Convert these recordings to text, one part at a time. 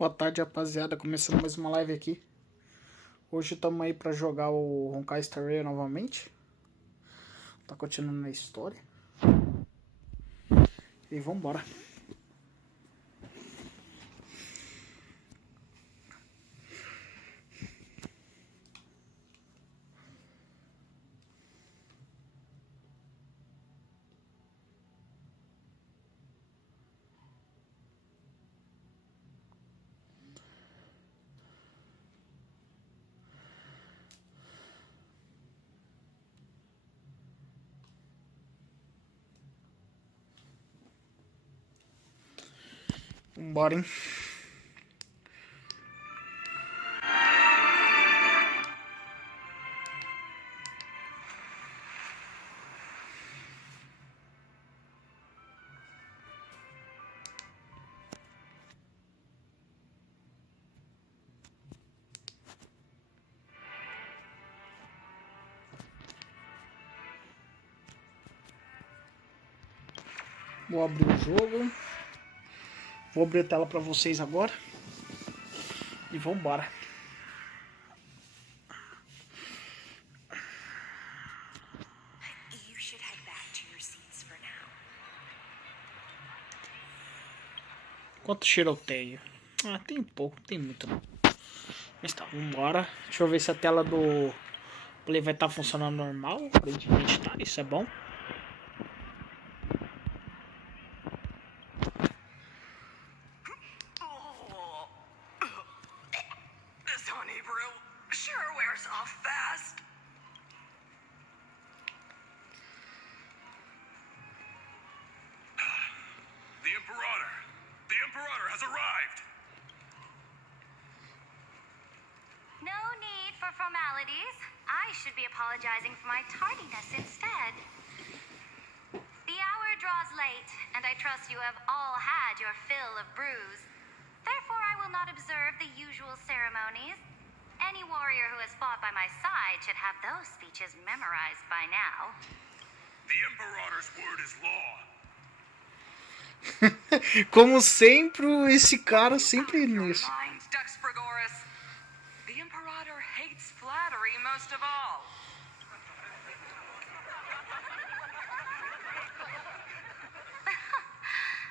Boa tarde, rapaziada. Começando mais uma live aqui. Hoje estamos aí pra jogar o Honkai Star Rail novamente. Tá continuando a história. E vambora. Vambora, hein? Vou abrir o jogo. Vou abrir a tela pra vocês agora. E vambora. Quanto cheiro eu tenho? Ah, tem pouco, não tem muito não. Mas tá, vambora. Deixa eu ver se a tela do Play vai estar funcionando normal. Aparentemente tá, isso é bom. The Emperor has arrived! No need for formalities. I should be apologizing for my tardiness instead. The hour draws late, and I trust you have all had your fill of brews. Therefore, I will not observe the usual ceremonies. Any warrior who has fought by my side should have those speeches memorized by now. The Emperor's word is law. Como sempre, esse cara sempre nisso. The Imperator hates flattery most of all.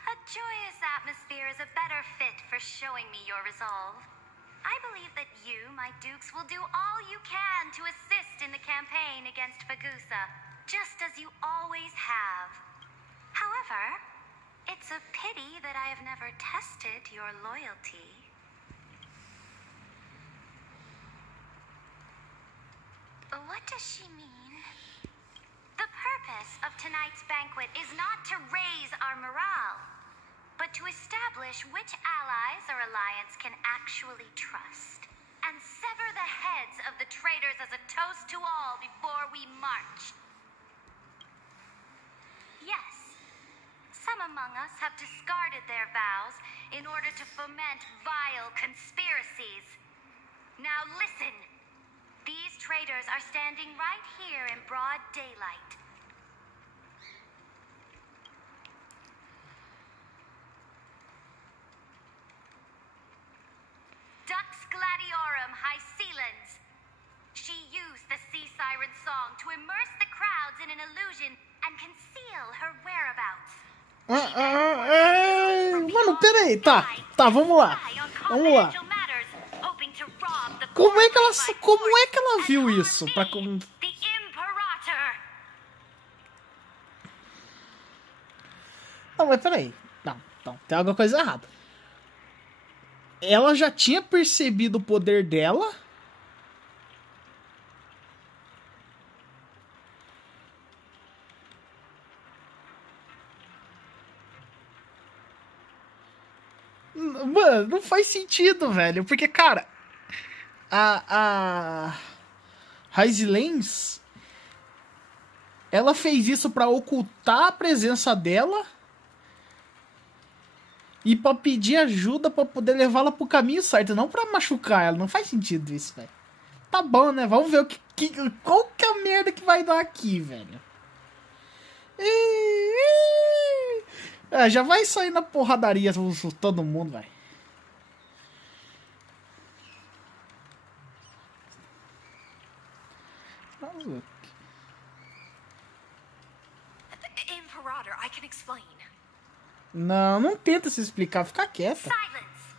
A joyous atmosphere is a better fit for showing me your resolve. I believe that you, my dukes, will do all you can to assist in the campaign against Fagusa, just as you always have. However, it's a pity that I have never tested your loyalty. What does she mean? The purpose of tonight's banquet is not to raise our morale, but to establish which allies our alliance can actually trust, and sever the heads of the traitors as a toast to all before we march. Yes. Some among us have discarded their vows in order to foment vile conspiracies. Now listen. These traitors are standing right here in broad daylight. Dux Gladiorum Hycelens. She used the sea siren song to immerse the crowds in an illusion and conceal her whereabouts. Mano, peraí, tá, vamos lá. Como é que ela viu isso? Não, mas peraí. Não, tem alguma coisa errada. Ela já tinha percebido o poder dela. Mano, não faz sentido, velho. Porque, cara, a Hycelens, ela fez isso pra ocultar a presença dela e pra pedir ajuda pra poder levá-la pro caminho certo, não pra machucar ela. Não faz sentido isso, velho. Tá bom, né? Vamos ver qual que é a merda que vai dar aqui, velho. Já vai sair na porradaria todo mundo, velho. frase. Imperator, I can explain. Não, não tenta se explicar, fica quieta. Silence!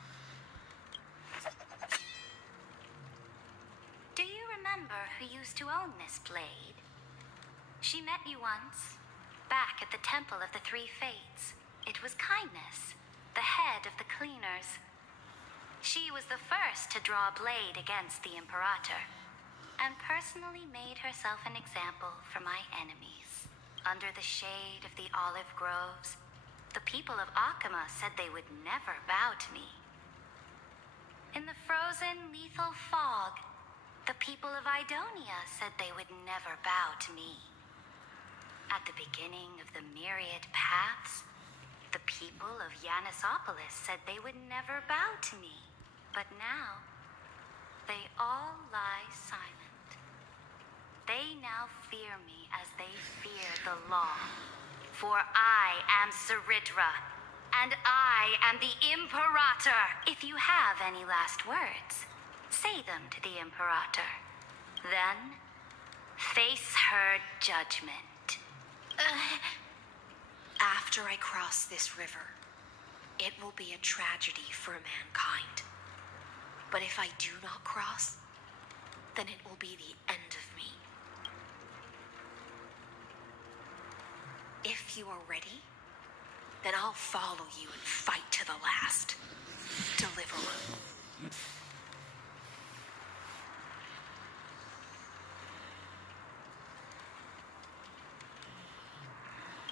Do you remember who used to own this blade? She met you once, back at the Temple of the Three Fates. It was Kindness, the head of the cleaners. She was the first to draw a blade against the Imperator, and personally made herself an example for my enemies. Under the shade of the olive groves, the people of Akama said they would never bow to me. In the frozen, lethal fog, the people of Idonia said they would never bow to me. At the beginning of the myriad paths, the people of Yanisopolis said they would never bow to me. But now, they all lie silent. They now fear me as they fear the law. For I am Saridra, and I am the Imperator. If you have any last words, say them to the Imperator. Then, face her judgment. After I cross this river, it will be a tragedy for mankind. But if I do not cross, then it will be the end of me. If you are ready, then I'll follow you and fight to the last. Deliverer.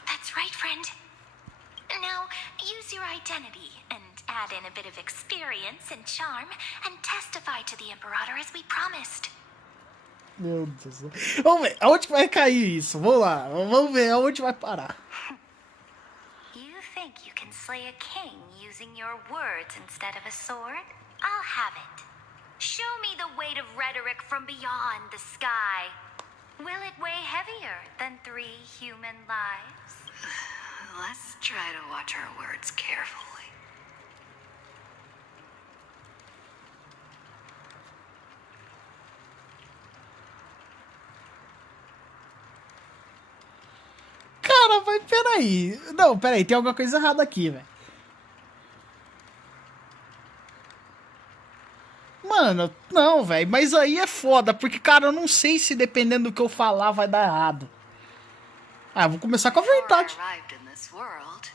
That's right, friend. Now, use your identity and add in a bit of experience and charm and testify to the Imperator as we promised. Meu Deus do céu. Vamos ver, aonde que vai cair isso? Vamos lá, vamos ver aonde vai parar. You think you can slay a king using your words instead of a sword? I'll have it. Show me the weight of rhetoric from beyond the sky. Will it weigh heavier than 3 human lives? Let's try to watch our words carefully. Cara, mas peraí. Não, peraí, tem alguma coisa errada aqui, velho. Mano, não, velho, mas aí é foda, porque, cara, eu não sei se dependendo do que eu falar vai dar errado. Ah, eu vou começar com a verdade. Before I arrived in this world,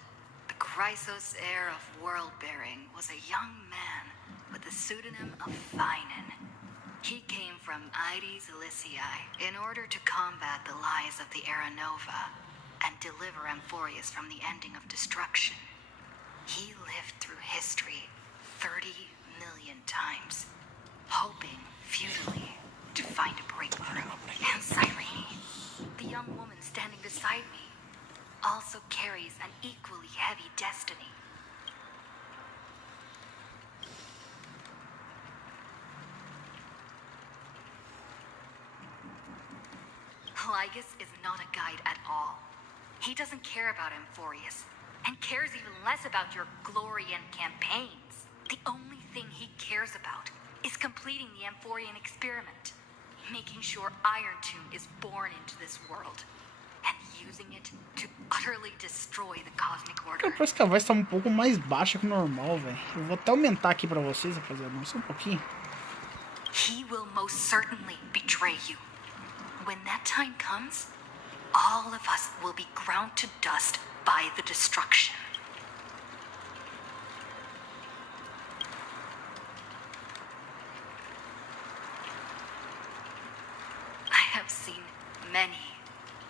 the Chrysos heir of world-bearing was a young man with the pseudonym of Thinen. He came from Ides Elysiae in order to combat the lies of the Era Nova and deliver Amphorius from the ending of destruction. He lived through history 30 million times, hoping futilely to find a breakthrough. And Cyrene, the young woman standing beside me, also carries an equally heavy destiny. Lygus is not a guide at all. He doesn't care about Amphorius, and cares even less about your glory and campaigns. The only thing he cares about is completing the Amphorian experiment, making sure Iron Tomb is born into this world, and using it to utterly destroy the Cosmic Order. Parece que a voz tá um pouco mais baixa que o normal, velho. Eu vou até aumentar aqui pra vocês, rapaziada. Só um pouquinho. He will most certainly betray you. When that time comes, all of us will be ground to dust by the destruction. I have seen many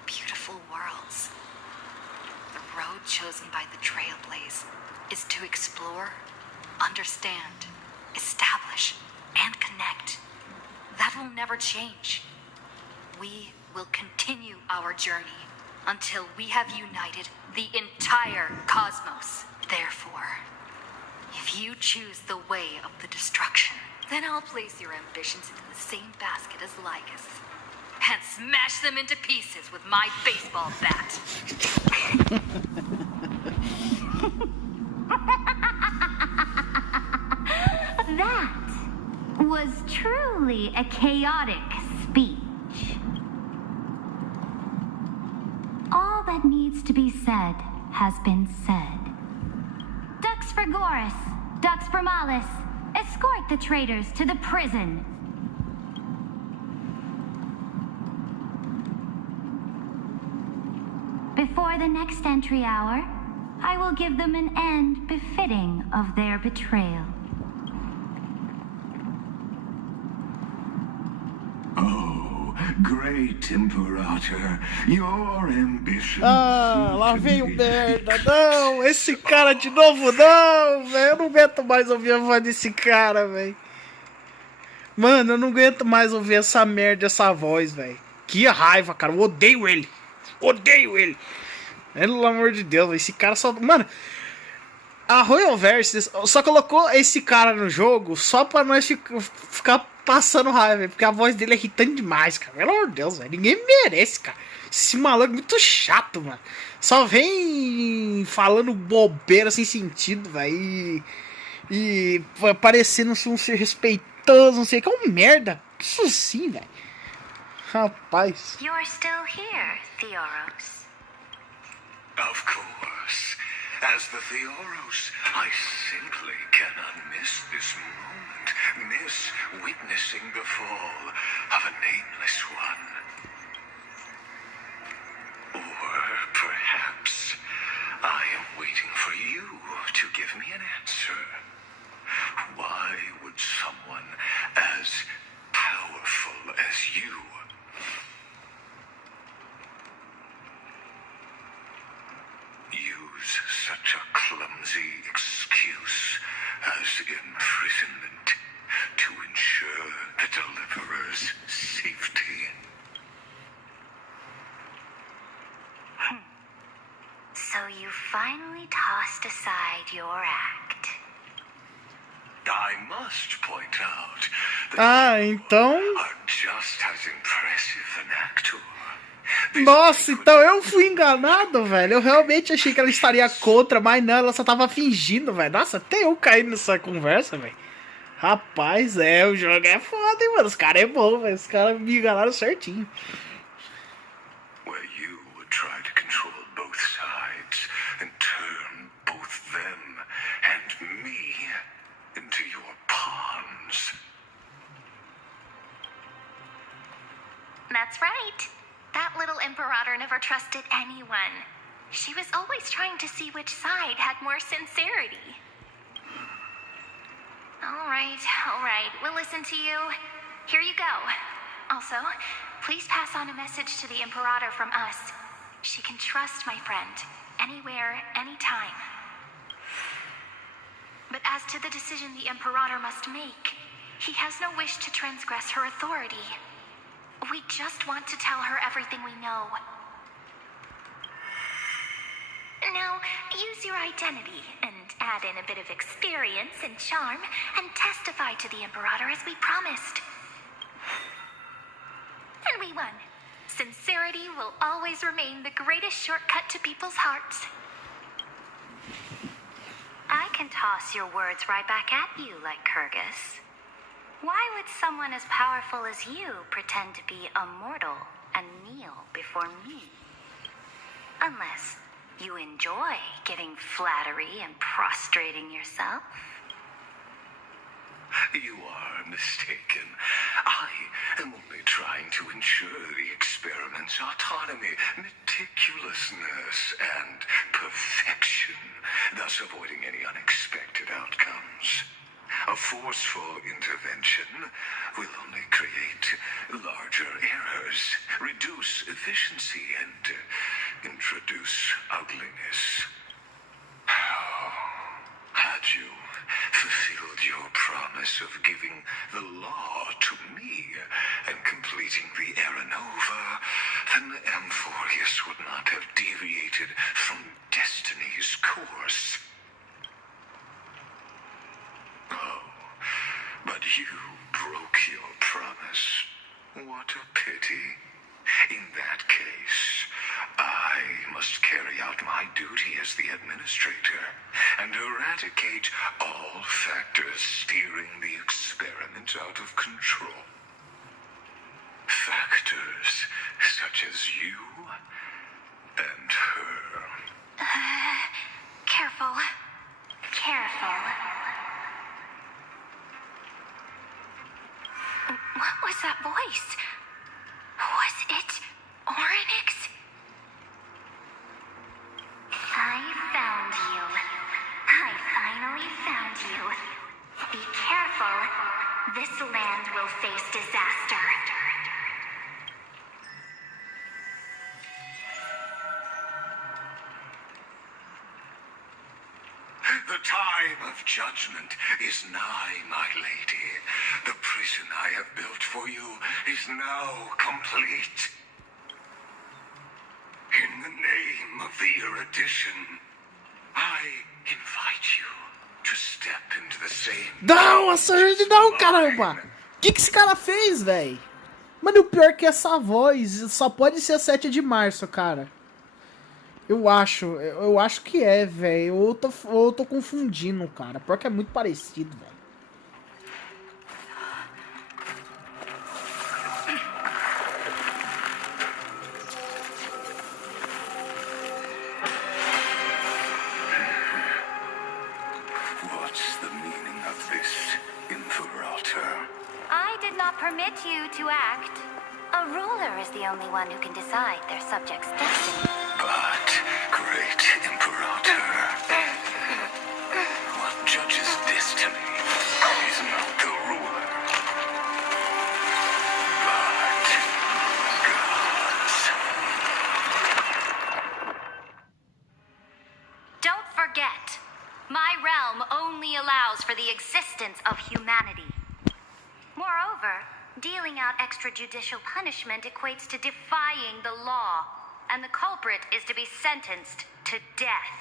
beautiful worlds. The road chosen by the Trailblaze is to explore, understand, establish, and connect. That will never change. We will continue our journey until we have united the entire cosmos. Therefore, if you choose the way of the destruction, then I'll place your ambitions into the same basket as Lygus and smash them into pieces with my baseball bat. That was truly a chaotic speech. that needs to be said has been said. Dux for Goris, Dux for Malus. Escort the traitors to the prison. Before the next entry hour, I will give them an end befitting of their betrayal. Oh, great Imperator, your ambition. Ah, lá vem o merda. Não, esse cara de novo não, velho. Eu não aguento mais ouvir a voz desse cara, velho. Mano, eu não aguento mais ouvir essa merda, essa voz, velho. Que raiva, cara. Eu odeio ele. Odeio ele. Pelo amor de Deus, esse cara só... Mano, a Royalverse só colocou esse cara no jogo só pra nós ficar passando raiva, porque a voz dele é irritante demais, cara. Pelo amor de Deus, velho. Ninguém merece, cara. Esse maluco é muito chato, mano. Só vem falando bobeira sem sentido, velho. E parecendo um ser respeitoso, não sei o que. É um merda. Isso sim, velho. Rapaz. You're still here, Theoros. Of course. As the Theoros, I simply cannot miss this moment. Miss witnessing the fall of a nameless one. Or perhaps I am waiting for you to give me an answer. Why would someone as powerful as you use such a clumsy excuse as imprisonment to ensure the deliverer's safety? So you finally tossed aside your act. I must point out that Ah, you então... are just as impressive an actor. Nossa, então eu fui enganado, velho. Eu realmente achei que ela estaria contra, mas não, ela só tava fingindo, velho. Nossa, até eu caí nessa conversa, velho. Rapaz, o jogo é foda, hein, mano. Os caras é bom, velho. Os caras me enganaram certinho. Where you would try to control both sides and turn both them and me into your pawns. That's right. That little Imperator never trusted anyone. She was always trying to see which side had more sincerity. All right. We'll listen to you. Here you go. Also, please pass on a message to the Imperator from us. She can trust my friend, anywhere, anytime. But as to the decision the Imperator must make, he has no wish to transgress her authority. We just want to tell her everything we know. Now, use your identity and add in a bit of experience and charm and testify to the Imperator as we promised. And we won. Sincerity will always remain the greatest shortcut to people's hearts. I can toss your words right back at you like Kyrgyz. Why would someone as powerful as you pretend to be a mortal and kneel before me? Unless you enjoy giving flattery and prostrating yourself. You are mistaken. I am only trying to ensure the experiment's autonomy, meticulousness, and perfection, thus avoiding any unexpected outcomes. A forceful intervention will only create larger errors, reduce efficiency, and introduce ugliness. Had you fulfilled your promise of giving the law to me and completing the Aranova, then Amphorius would not have deviated from destiny's course. Oh, but you broke your promise. What a pity. In that case, I must carry out my duty as the administrator and eradicate all factors steering the experiment out of control. Factors such as you and her. Careful. Careful. What was that voice? Was it Oryx? I found you. I finally found you. Be careful. This land will face disaster. The time of judgment is nigh, my lady. The prison I have built for you is now complete. In the name of the erudition, I invite you to step into the same... Não, acerta não, caramba! O que esse cara fez, velho? Mano, o pior é que essa voz só pode ser a 7 de março, cara. Eu acho que é, velho. Ou eu tô confundindo, cara. Porque é muito parecido, velho. What's the meaning of this, Imperator? I did not permit you to act. A ruler is the only one who can decide their subject's destiny. But, great Imperator, what judges destiny is not the ruler, but gods. Don't forget, my realm only allows for the existence of humanity. Moreover, dealing out extrajudicial punishment equates to defying the law, and the culprit is to be sentenced to death.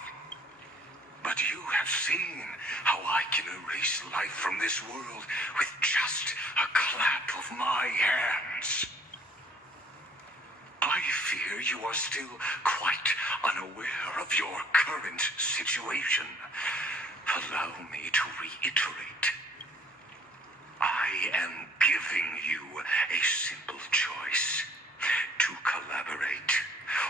But you have seen how I can erase life from this world with just a clap of my hands. I fear you are still quite unaware of your current situation. Allow me to reiterate. I am giving you a simple choice: to collaborate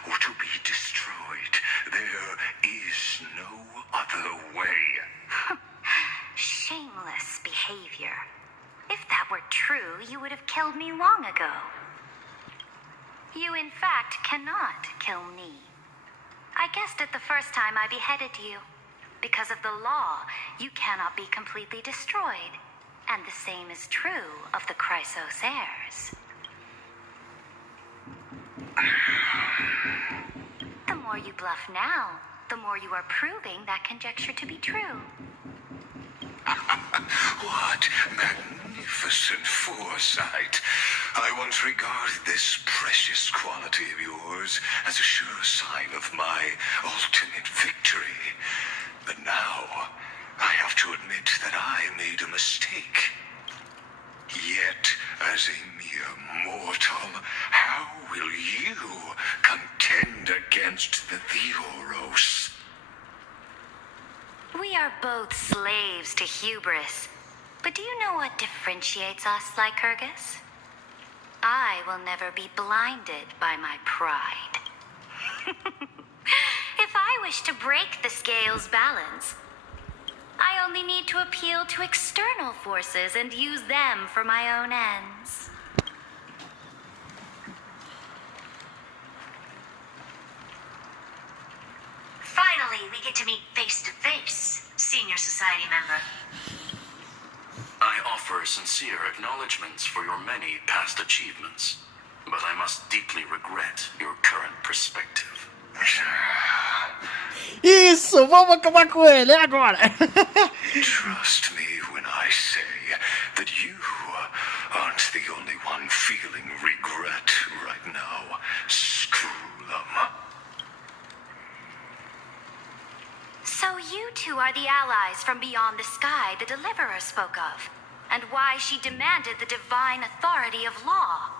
or to be destroyed. There is no other way. Shameless behavior. If that were true, you would have killed me long ago. You, in fact, cannot kill me. I guessed it the first time I beheaded you. Because of the law, you cannot be completely destroyed. And the same is true of the Chrysos heirs. The more you bluff now, the more you are proving that conjecture to be true. What magnificent foresight. I once regarded this precious quality of yours as a sure sign of my ultimate victory. But now, I have to admit that I made a mistake. Yet, as a mere mortal, how will you contend against the Theoros? We are both slaves to hubris. But do you know what differentiates us, Lycurgus? I will never be blinded by my pride. If I wish to break the scale's balance, I only need to appeal to external forces and use them for my own ends. Finally, we get to meet face to face, Senior Society member. I offer sincere acknowledgments for your many past achievements, but I must deeply regret your current perspective. Isso, vamos acabar com ele, é agora. Trust me when I say that you aren't the only one feeling regret right now. Screw them. So you two are the allies from beyond the sky the Deliverer spoke of, and why she demanded the divine authority of law.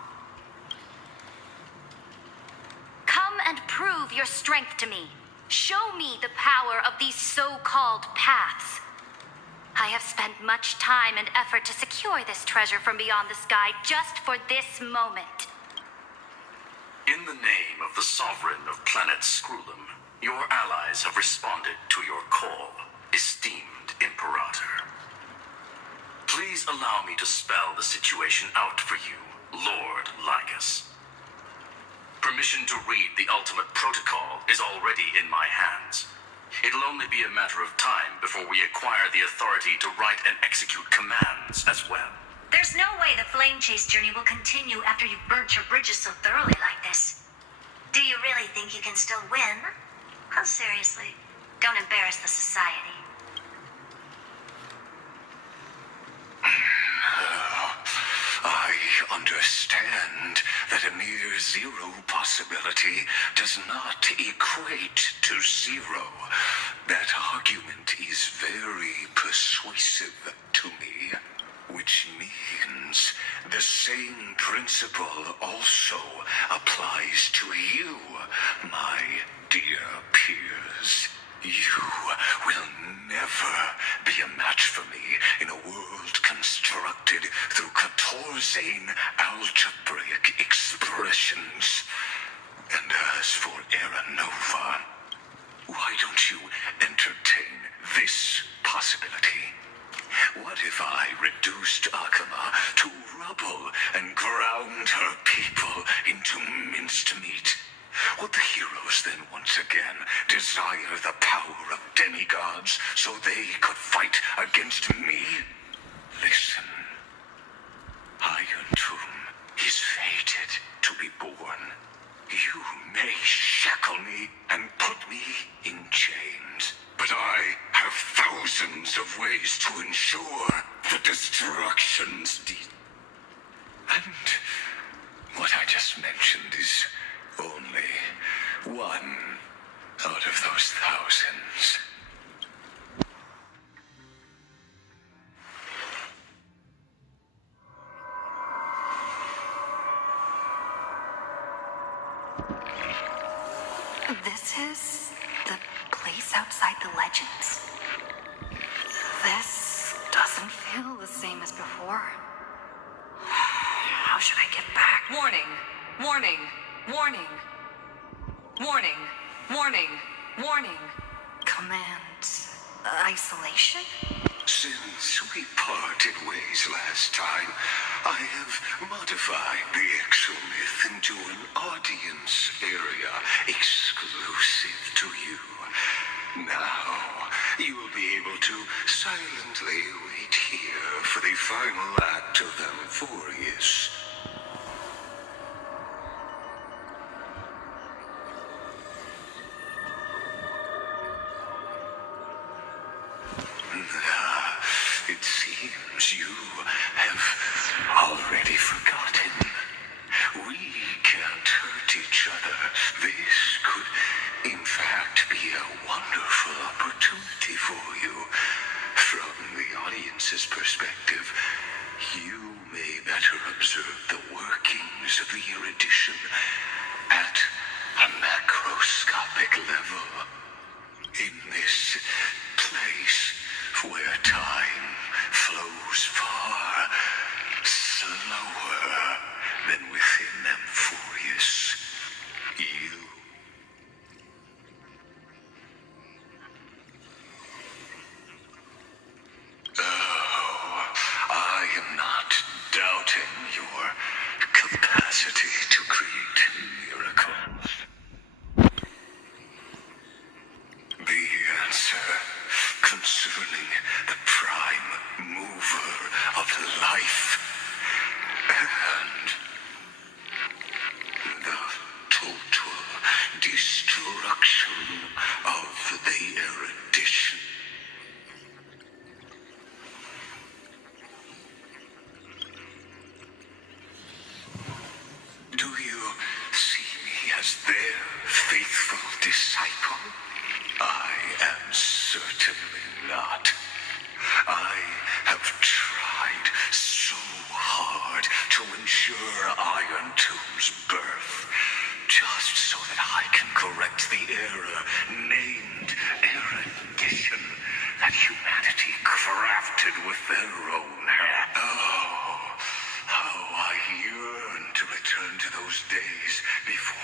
Come and prove your strength to me. Show me the power of these so-called paths. I have spent much time and effort to secure this treasure from beyond the sky just for this moment. In the name of the sovereign of planet Scrulum, your allies have responded to your call, esteemed Imperator. Please allow me to spell the situation out for you, Lord Lycus. Permission to read the ultimate protocol is already in my hands. It'll only be a matter of time before we acquire the authority to write and execute commands as well. There's no way the flame chase journey will continue after you've burnt your bridges so thoroughly like this. Do you really think you can still win? Oh, seriously, don't embarrass the society. I understand that a mere zero possibility does not equate to zero. That argument is very persuasive to me, which means the same principle also applies to you, my dear peers. You will never be a match for me in a world constructed through 14 algebraic expressions. And as for Era Nova, why don't you entertain this possibility? What if I reduced Akama to rubble and ground her people into minced meat? Would the heroes then once again desire the power of demigods so they could fight against me? Listen. Iron Tomb is fated to be born. You may shackle me and put me in chains, but I have thousands of ways to ensure the destruction's And what I just mentioned is only one out of those thousands. This is the place outside the legends. This doesn't feel the same as before. How should I get back? Warning! Warning! Warning! Warning! Warning! Warning! Command isolation? Since we parted ways last time, I have modified the exomyth into an audience area exclusive to you. Now, you will be able to silently wait here for the final act of Amphorius. It seems you have already forgotten. We can't hurt each other. This could, in fact, be a wonderful opportunity for you. From the audience's perspective, you may better observe the workings of the erudition at a macroscopic level. In this place where time flows far slower than within Amphorius, you I am not doubting your capacity to create miracles. The answer concerning the prime mover of life and the total destruction of the erudition. Do you see me as their faithful disciple? I am certainly not. I have tried so hard to ensure Iron Tomb's birth, just so that I can correct the error named erudition that humanity crafted with their own hand. Oh, how I yearn to return to those days before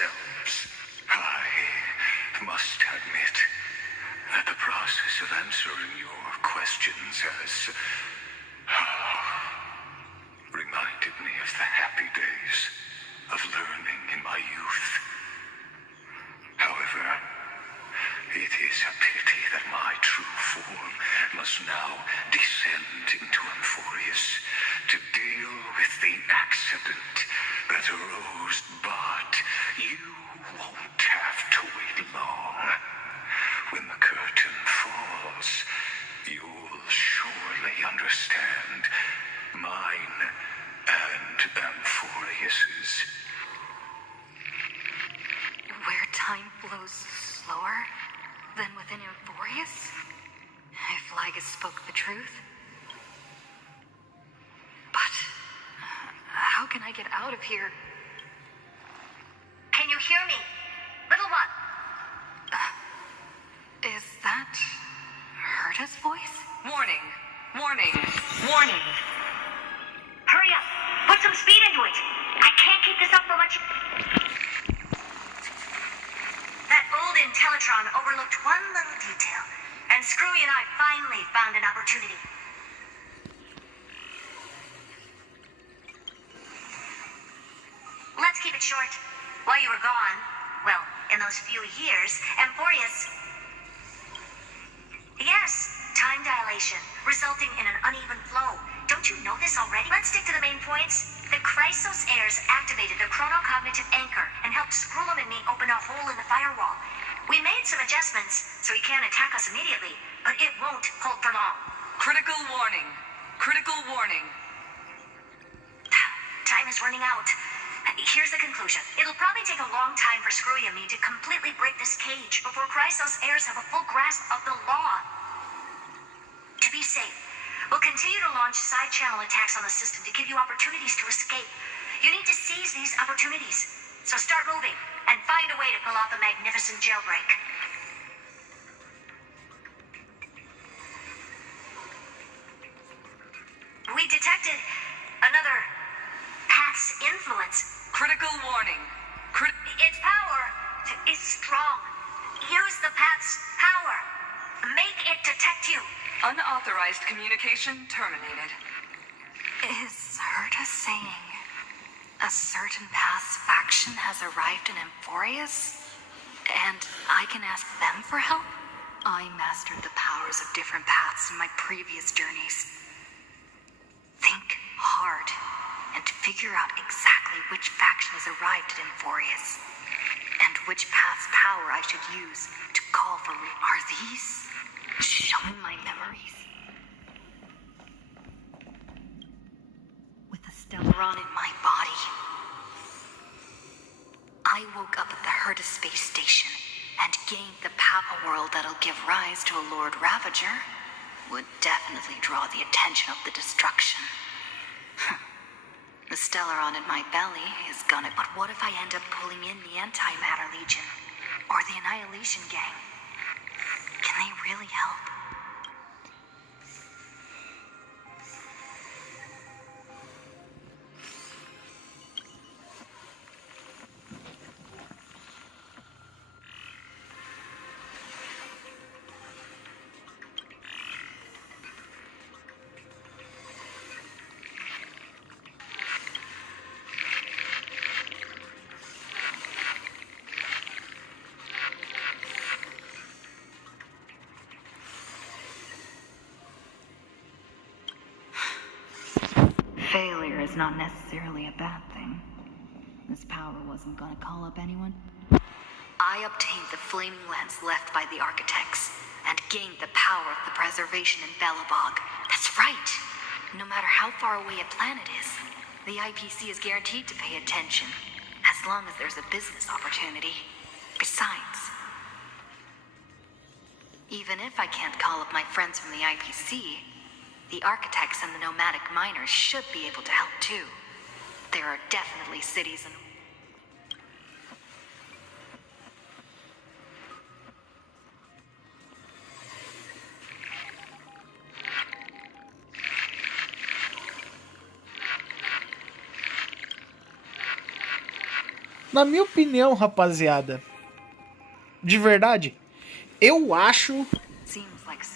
themselves. I must admit that the process of answering your questions has reminded me of the happy days of learning in my youth. However, it is a pity that my true form must now descend into Amphorius to deal with the accident that arose, but you won't have to wait long. When the curtain falls, you'll surely understand mine and Amphorius's. Where time flows slower than within Amphorius? If Ligus spoke the truth. But how can I get out of here? Can you hear me? Little one. Is that Herta's voice? Warning. Warning. Warning. Hurry up. Put some speed into it. I can't keep this up for much. That old Intellitron overlooked one little detail, and Screwy and I finally found an opportunity. Let's keep it short. While you were gone, well, in those few years, Amphorius... Yes, time dilation, resulting in an uneven flow. Don't you know this already? Let's stick to the main points. The Chrysos heirs activated the chronocognitive anchor and helped Skrullum and me open a hole in the firewall. We made some adjustments, so he can't attack us immediately, but it won't hold for long. Critical warning. Critical warning. Time is running out. Here's the conclusion. It'll probably take a long time for Screwy and me to completely break this cage before Chrysos heirs have a full grasp of the law. To be safe, we'll continue to launch side-channel attacks on the system to give you opportunities to escape. You need to seize these opportunities. So start moving, and find a way to pull off a magnificent jailbreak. We detected another path's influence. Critical warning. Its power is strong. Use the path's power. Make it detect you. Unauthorized communication terminated. Is Herta saying a certain path's faction has arrived in Amphorius? And I can ask them for help? I mastered the powers of different paths in my previous journeys. Think hard and figure out exactly which faction has arrived at Amphorius and which path's power I should use to call for me. Are these showing my memories? With the Stellaron in my body, I woke up at the Herta space station and gained the power world that'll give rise to a Lord Ravager. Would definitely draw the attention of the destruction. The Stellaron in my belly is gonna... But what if I end up pulling in the Antimatter Legion? Or the Annihilation Gang? Can they really help? Failure is not necessarily a bad thing. This power wasn't gonna call up anyone. I obtained the flaming lens left by the architects, and gained the power of the preservation in Belobog. That's right! No matter how far away a planet is, the IPC is guaranteed to pay attention, as long as there's a business opportunity. Besides, even if I can't call up my friends from the IPC, the architects and the nomadic miners should be able to help too. There are definitely cities and... Na minha opinião, rapaziada, de verdade, eu acho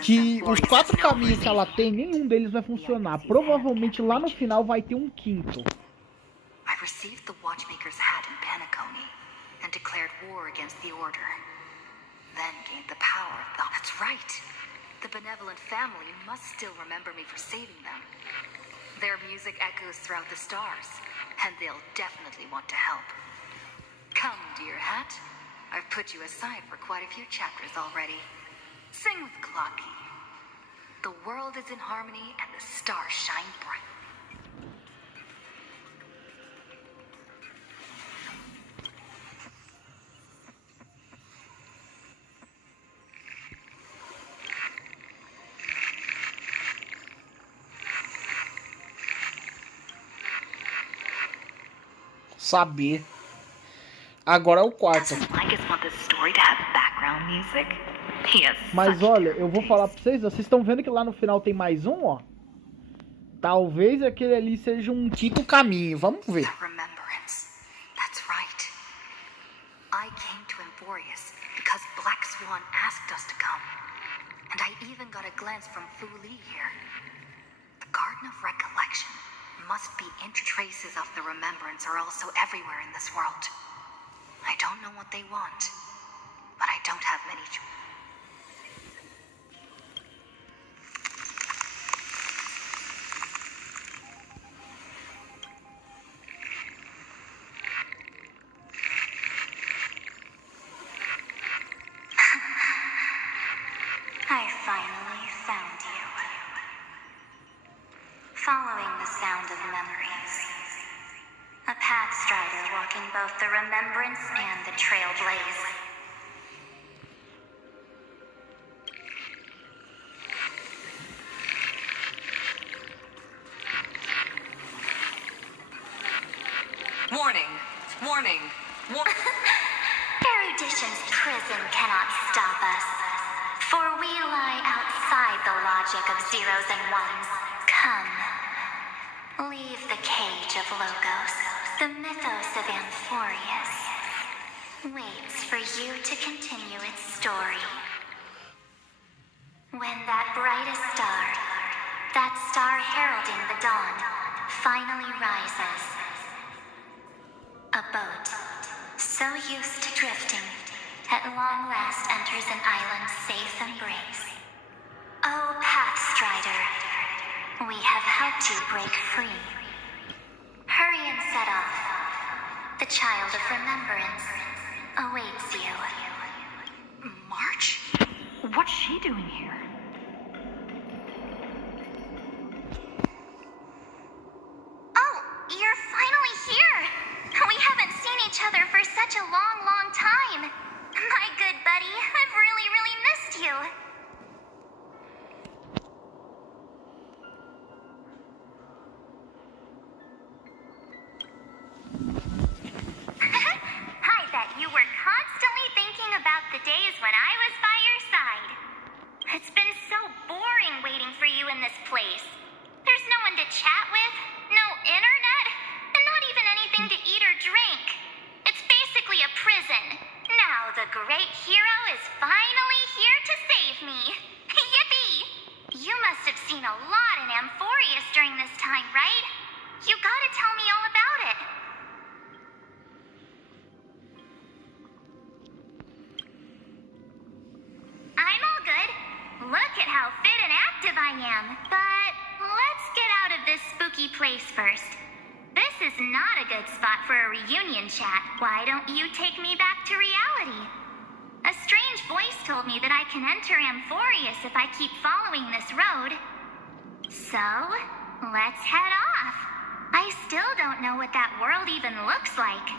que os 4 caminhos que ela tem, nenhum deles vai funcionar. Provavelmente lá no final vai ter um quinto. I received the Watchmaker's hat in Penacony and declared war against the Order. Then gained the power of the... That's right! The benevolent family must still remember me for saving them. Their music echoes throughout the stars, and they'll definitely want to help. Come, dear hat. I've put you aside for quite a few chapters already. Sing with Clocky. The world is in harmony and the stars shine bright. Saber. Agora é o quarto. Mas olha, eu vou falar pra vocês estão vendo que lá no final tem mais um, ó. Talvez aquele ali seja um quinto caminho. Vamos ver. That's right. I came to Emborius because Black Swan asked us to come. And I even got a glance from Fu Li here. The Garden of Recollection must be traces of the remembrance are also everywhere in this world. I don't know what they want, but I don't have many choices. I finally found you. Following the sound of memories. A path strider walking both the remembrance and the trailblaze. Warning! Warning! Erudition's prison cannot stop us, for we lie outside the logic of zeros and ones. Come, leave the cage of Logos. The mythos of Amphorius waits for you to continue its story. When that brightest star, that star heralding the dawn, finally rises, a boat, so used to drifting, at long last enters an island's safe embrace. Oh, Pathstrider, we have helped you break free. Hurry and set off. The child of remembrance awaits you. March? What's she doing here? Oh, you're finally here! We haven't seen each other for such a long, long time. My good buddy, I've really, really missed you. I bet you were constantly thinking about the days when I was by your side. It's been so boring waiting for you in this place. There's no one to chat with, no internet, and not even anything to eat or drink. It's basically a prison. Now the great hero is finally here to save me. Yippee! You must have seen a lot in Amphorius during this time, right? You gotta tell me all about it. I'm all good. Look at how fit and active I am. But let's get out of this spooky place first. This is not a good spot for a reunion chat. Why don't you take me back to reality? A strange voice told me that I can enter Amphorius if I keep following this road. So, let's head off. I still don't know what that world even looks like.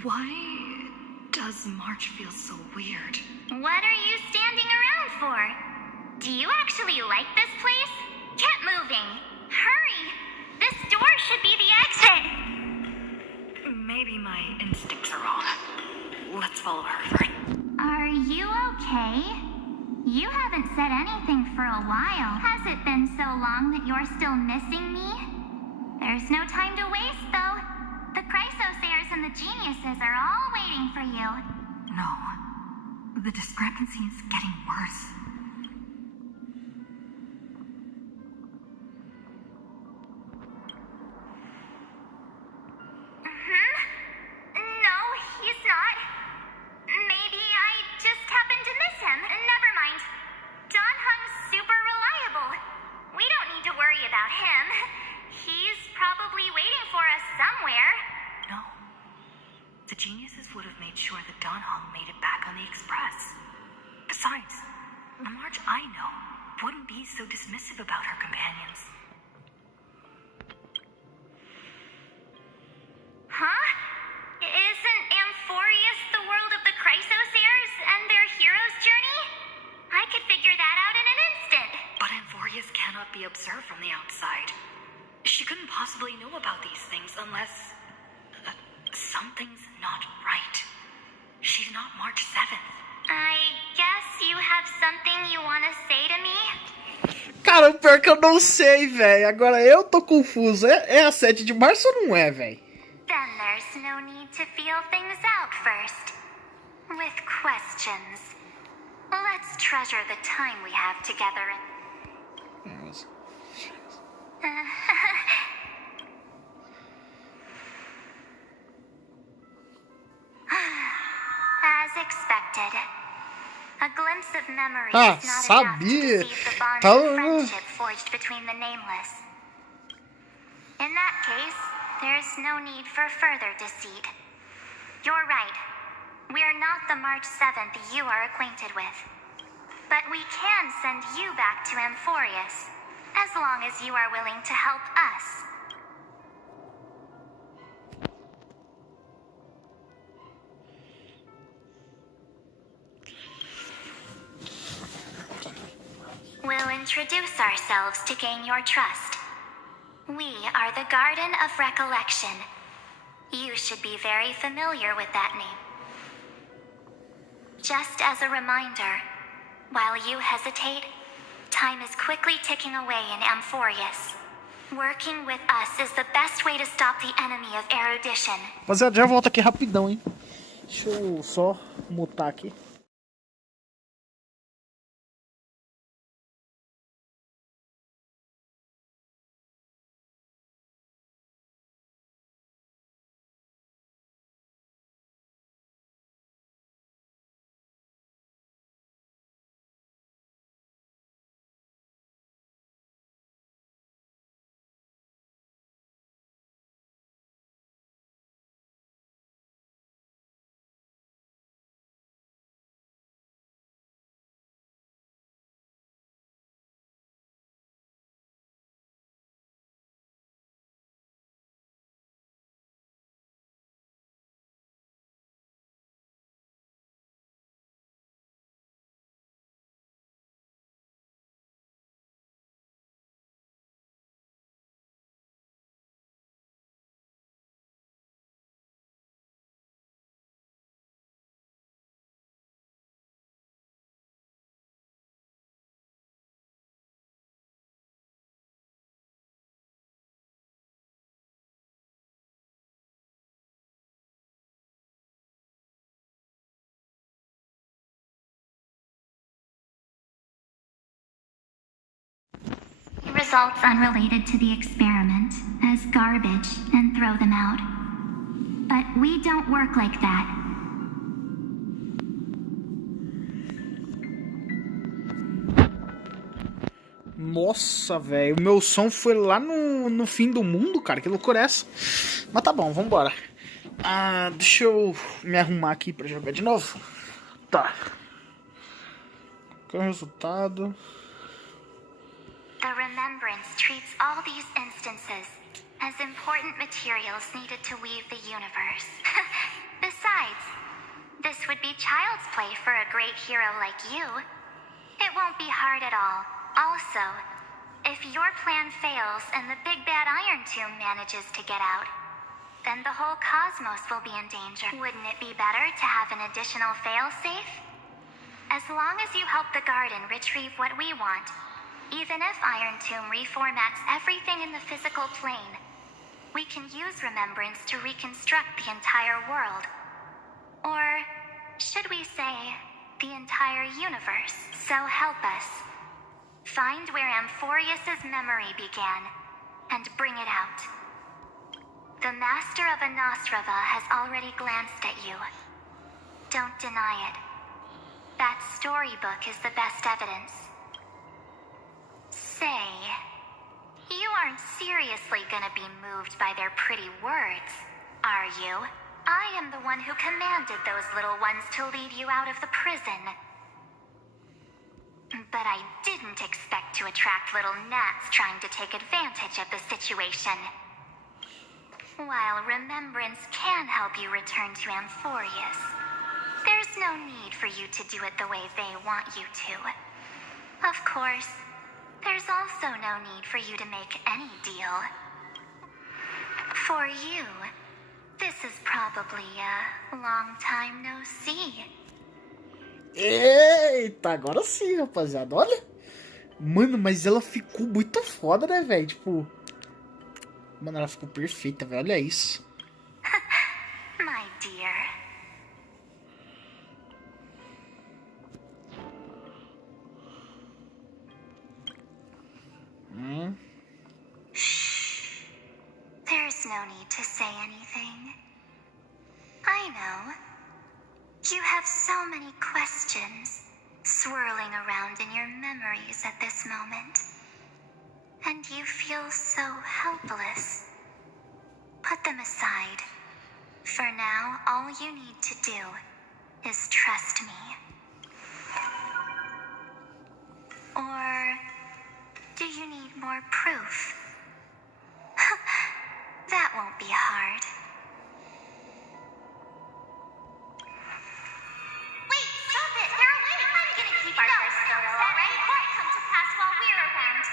Why does March feel so weird? What are you standing around for? Do you actually like this place? Get moving. Hurry! This door should be the exit! Maybe my instincts are wrong. Let's follow her first. Are you okay? You haven't said anything for a while. Has it been so long that you're still missing me? There's no time to waste, though. The Chrysosayers and the geniuses are all waiting for you. No. The discrepancy is getting worse. No, he's not. Maybe I just happened to miss him. Never mind. Don Hung's super reliable. We don't need to worry about him. He's probably waiting for us somewhere. No. The geniuses would have made sure that Don Hung made it back on the express. Besides, the Marge I know wouldn't be so dismissive about her companions. Huh? Isn't Amphorius the world of the Chrysosayers and their hero's journey? I could figure that out in an instant. But Amphorius cannot be observed from the outside. She couldn't possibly know about these things unless... something's not right. She's not March 7th. I guess you have something you want to say to me? Cara, o pior que eu não sei, velho. Agora eu tô confuso. É a 7 de março ou não é, velho? Then there's no need to feel things out first. With questions. Let's treasure the time we have together. As expected. A glimpse of memory is not enough to deceive the bond of friendship forged between the nameless. In that case, there's no need for further deceit. You're right. We're not the March 7th you are acquainted with. But we can send you back to Amphorius, as long as you are willing to help us. We'll introduce ourselves to gain your trust. We are the Garden of Recollection. You should be very familiar with that name. Just as a reminder, while you hesitate, time is quickly ticking away in Amphorius. Working with us is the best way to stop the enemy of erudition. Rapaziada, já volto aqui rapidão, hein? Deixa eu só mutar aqui. Results unrelated to the experiment as garbage and throw them out. But we don't work like that. Nossa, velho. O meu som foi lá no fim do mundo, cara. Que loucura é essa? Mas tá bom, vambora. Deixa eu me arrumar aqui pra jogar de novo. Tá. Qual é o resultado? The remembrance treats all these instances as important materials needed to weave the universe. Besides, this would be child's play for a great hero like you. It won't be hard at all. Also, if your plan fails and the big bad Iron Tomb manages to get out, then the whole cosmos will be in danger. Wouldn't it be better to have an additional failsafe? As long as you help the garden retrieve what we want, even if Iron Tomb reformats everything in the physical plane, we can use remembrance to reconstruct the entire world. Or should we say, the entire universe? So help us. Find where Amphorius's memory began, and bring it out. The Master of Anosrava has already glanced at you. Don't deny it. That storybook is the best evidence. Say, you aren't seriously gonna be moved by their pretty words, are you? I am the one who commanded those little ones to lead you out of the prison. But I didn't expect to attract little gnats trying to take advantage of the situation. While remembrance can help you return to Amphorius, there's no need for you to do it the way they want you to. Of course, there's also no need for you to make any deal. For you, this is probably a long time no see. Eita, agora sim, rapaziada. Olha. Mano, mas ela ficou muito foda, né, velho? Tipo... Mano, ela ficou perfeita, velho. Olha isso. My dear. Shh. There's no need to say anything. I know. You have so many questions swirling around in your memories at this moment. And you feel so helpless. Put them aside. For now, all you need to do is trust me. Or do you need more proof? That won't be hard. Wait, stop it! They're away! I'm gonna keep our first photo, alright? It won't come to pass while we're around.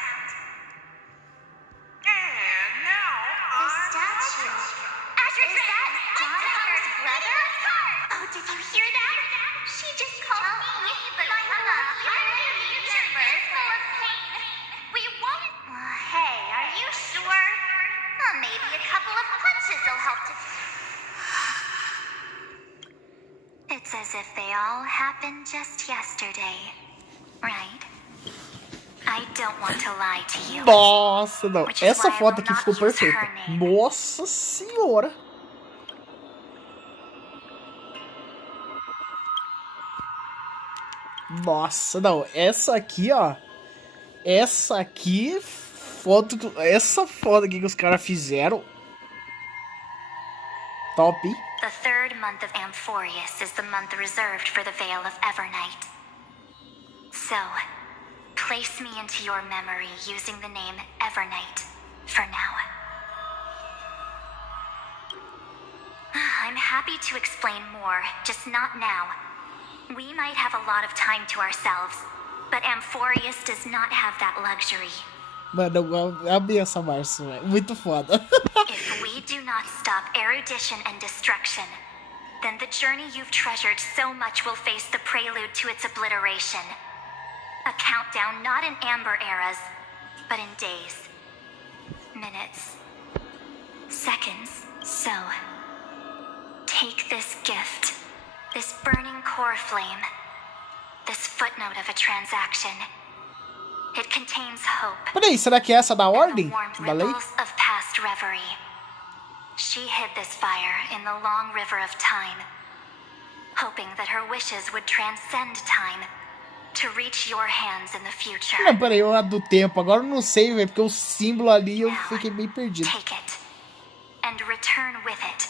And now, The statue. Is that Donna's brother? Oh, did you hear that? She just called me, but my chamber is full of pain. We won't. Hey, are you sure? Maybe a couple of punches will help to. It's as if they all happened just yesterday, right? I don't want to lie to you. Nossa, não. Essa foto aqui ficou perfeita. Nossa senhora. Nossa, não. Essa aqui, ó. Essa aqui... Essa foto aqui que os caras fizeram. Top. The third month of Amphorius is the month reserved for the Veil of Evernight. So, place me into your memory using the name Evernight for now. I'm happy to explain more, just not now. We might have a lot of time to ourselves, but Amphorius does not have that luxury. Mano, eu amei essa marcha, velho. Muito foda. If we do not stop erudition and destruction, then the journey you've treasured so much will face the prelude to its obliteration. A countdown not in amber eras, but in days, minutes, seconds. So, take this gift, this burning core flame, this footnote of a transaction. It contains hope. Peraí, será que é essa da ordem? Da lei? Of past reverie. She hid this fire in the long river of time, hoping that her wishes would transcend time to reach your hands in the future. Não, peraí, eu do tempo. Agora eu não sei, velho, porque o símbolo ali eu fiquei meio perdido. Take it and return with it,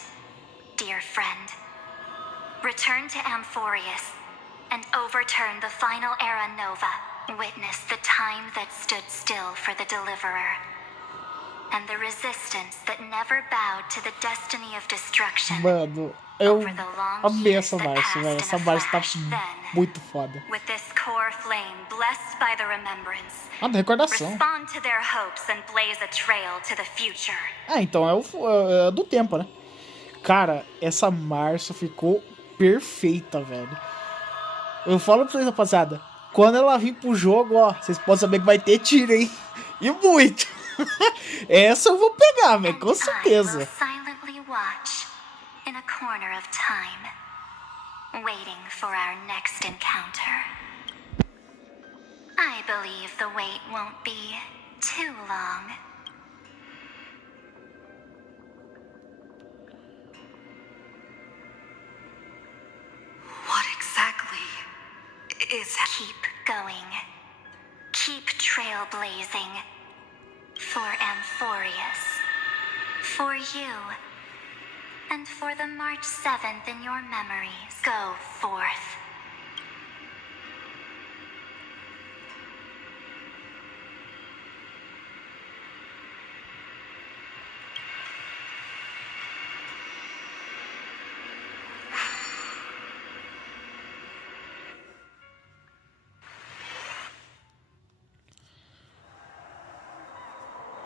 dear friend. Return to Amphorius and overturn the final era nova. Witness the time that stood still for the Deliverer, and the resistance that never bowed to the destiny of destruction. Mano, eu amei essa marcha, velho. Essa marcha tá muito foda. With this core flame blessed by the remembrance, da recordação. respond to their hopes and blaze a trail to the future. Então é do tempo, né? Cara, essa marcha ficou perfeita, velho. Eu falo pra vocês, rapaziada. Quando ela vir pro jogo, ó, vocês podem saber que vai ter tiro, hein? E muito! Essa eu vou pegar, velho, And com I certeza. will silently watch in a corner of time, waiting for our next encounter. I believe the wait won't be too long. What exactly is that? Keep going. Keep trailblazing. For Amphorius. For you. And for the March 7th in your memories. Go forth.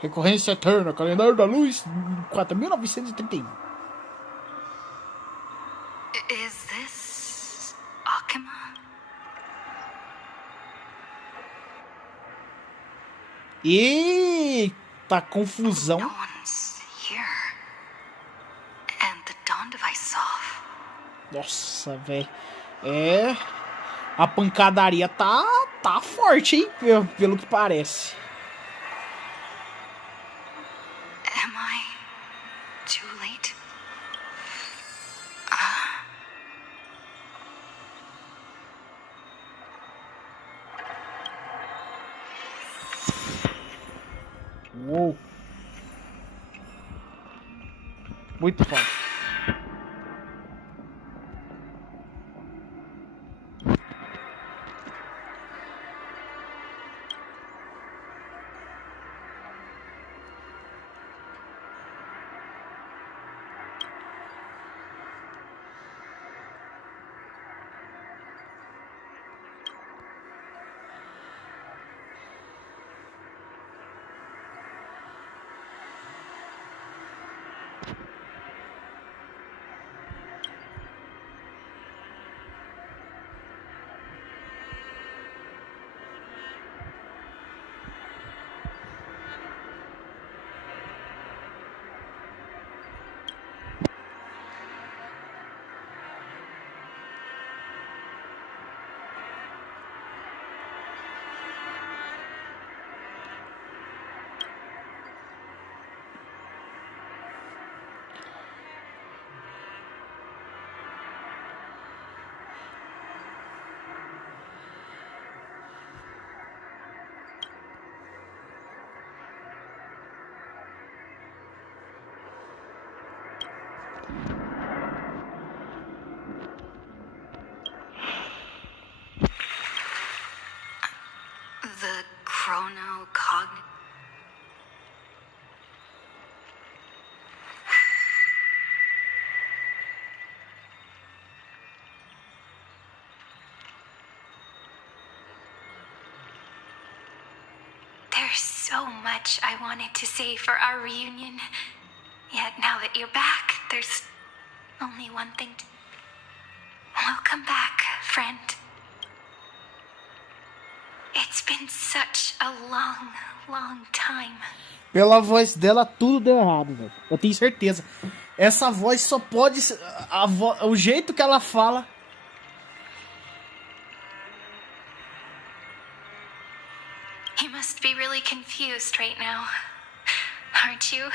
Recorrência eterna, calendário da luz, 4.931. Is this Akima? Eita, confusão. No one's here. And the dawn device off. Nossa, velho. É. A pancadaria tá forte, hein? Pelo que parece. Am I too late? Uou. Muito foda. The chronocognitive. There's so much I wanted to say for our reunion. Yet now that you're back, there's only one thing to... Welcome back, friend. It's been such a long time. Pela voz dela, tudo deu errado, velho. Eu tenho certeza. Essa voz só pode... o jeito que ela fala... You must be really confused right now, aren't you?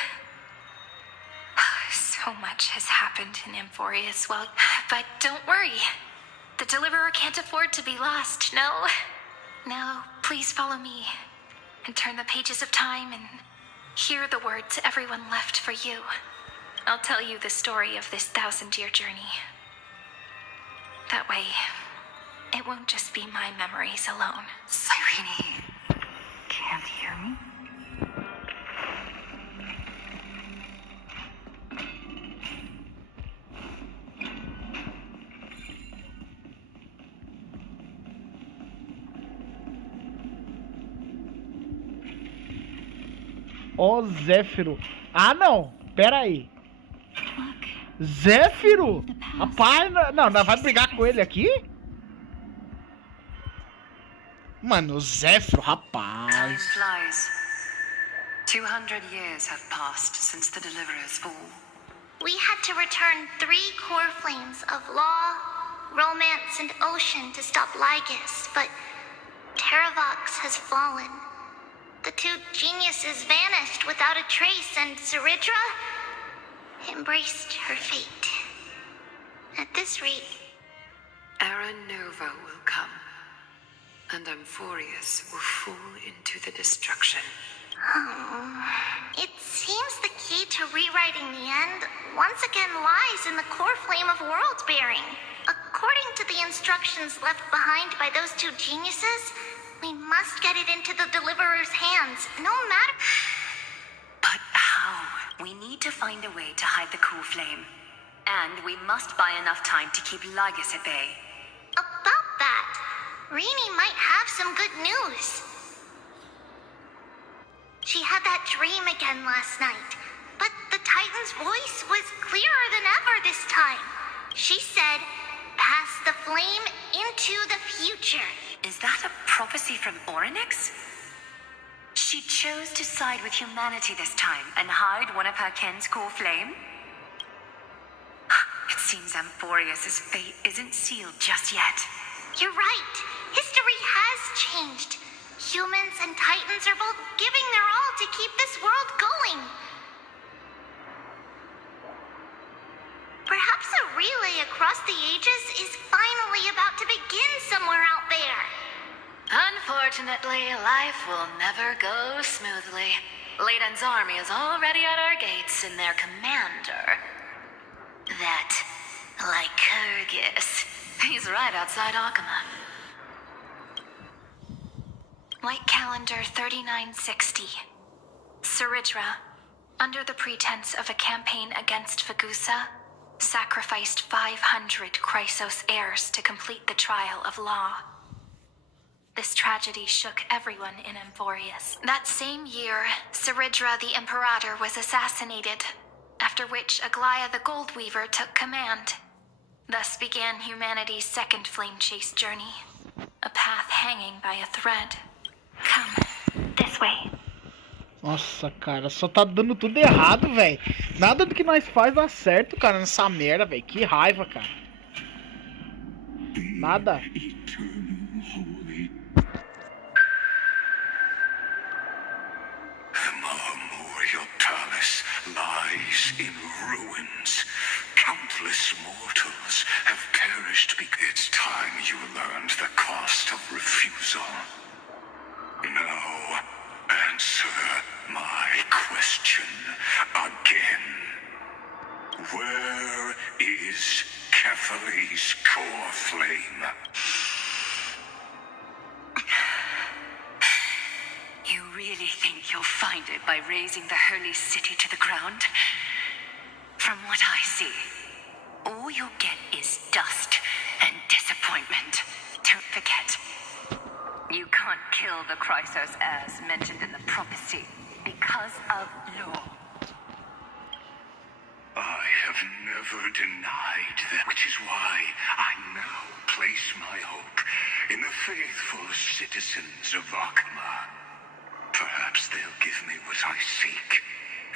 So much has happened in Amphorius, well, but don't worry. The Deliverer can't afford to be lost, no? Now, please follow me and turn the pages of time and hear the words everyone left for you. I'll tell you the story of this 1,000-year journey. That way, it won't just be my memories alone. Cyrene can't hear me? Ó, Zéfiro. Ah, não. Pera aí. Zéfiro? Rapaz, não, nós vai brigar com ele aqui? Mano, o Zéfiro, Time rapaz. flies. 200 years have passed since the Deliverer's fall. We had to return 3 core flames of law, romance, and ocean to stop Lygus, but Terravox has fallen. The 2 geniuses vanished without a trace, and Zeridra embraced her fate. At this rate, Era Nova will come, and Amphorius will fall into the destruction. it seems the key to rewriting the end once again lies in the core flame of world-bearing. According to the instructions left behind by those 2 geniuses, we must get it into the Deliverer's hands, no matter... But how? We need to find a way to hide the core flame. And we must buy enough time to keep Lygus at bay. About that, Rini might have some good news. She had that dream again last night, but the Titan's voice was clearer than ever this time. She said, pass the flame into the future. Is that a prophecy from Orynyx? She chose to side with humanity this time and hide one of her kin's core flame? It seems Amphorius' fate isn't sealed just yet. You're right. History has changed. Humans and Titans are both giving their all to keep this world going. Perhaps a relay across the ages is finally about to begin somewhere out there. Unfortunately, life will never go smoothly. Leiden's army is already at our gates, and their commander... that Lycurgus. He's right outside Akama. White calendar 3960. Zeridra, under the pretense of a campaign against Vagusa, sacrificed 500 Chrysos heirs to complete the trial of law. This tragedy shook everyone in Amphorius. That same year, Zeridra the Imperator was assassinated, after which Aglaya the Goldweaver took command. Thus began humanity's second flame chase journey, a path hanging by a thread. Come, this way. Nossa, cara, só tá dando tudo errado, velho. Nada do que nós faz dá certo, cara, nessa merda, velho. Que raiva, cara. Nada. The Memorial Palace lies in ruins. Countless mortals have perished. It's time you learned the cost of refusal. Now, answer my question again. Where is Kefali's core flame? You really think you'll find it by razing the holy city to the ground? From what I see, all you'll get is dust and disappointment. Don't forget, you can't kill the Chrysos heirs mentioned in the prophecy because of law. I have never denied that, which is why I now place my hope in the faithful citizens of Akama. Perhaps they'll give me what I seek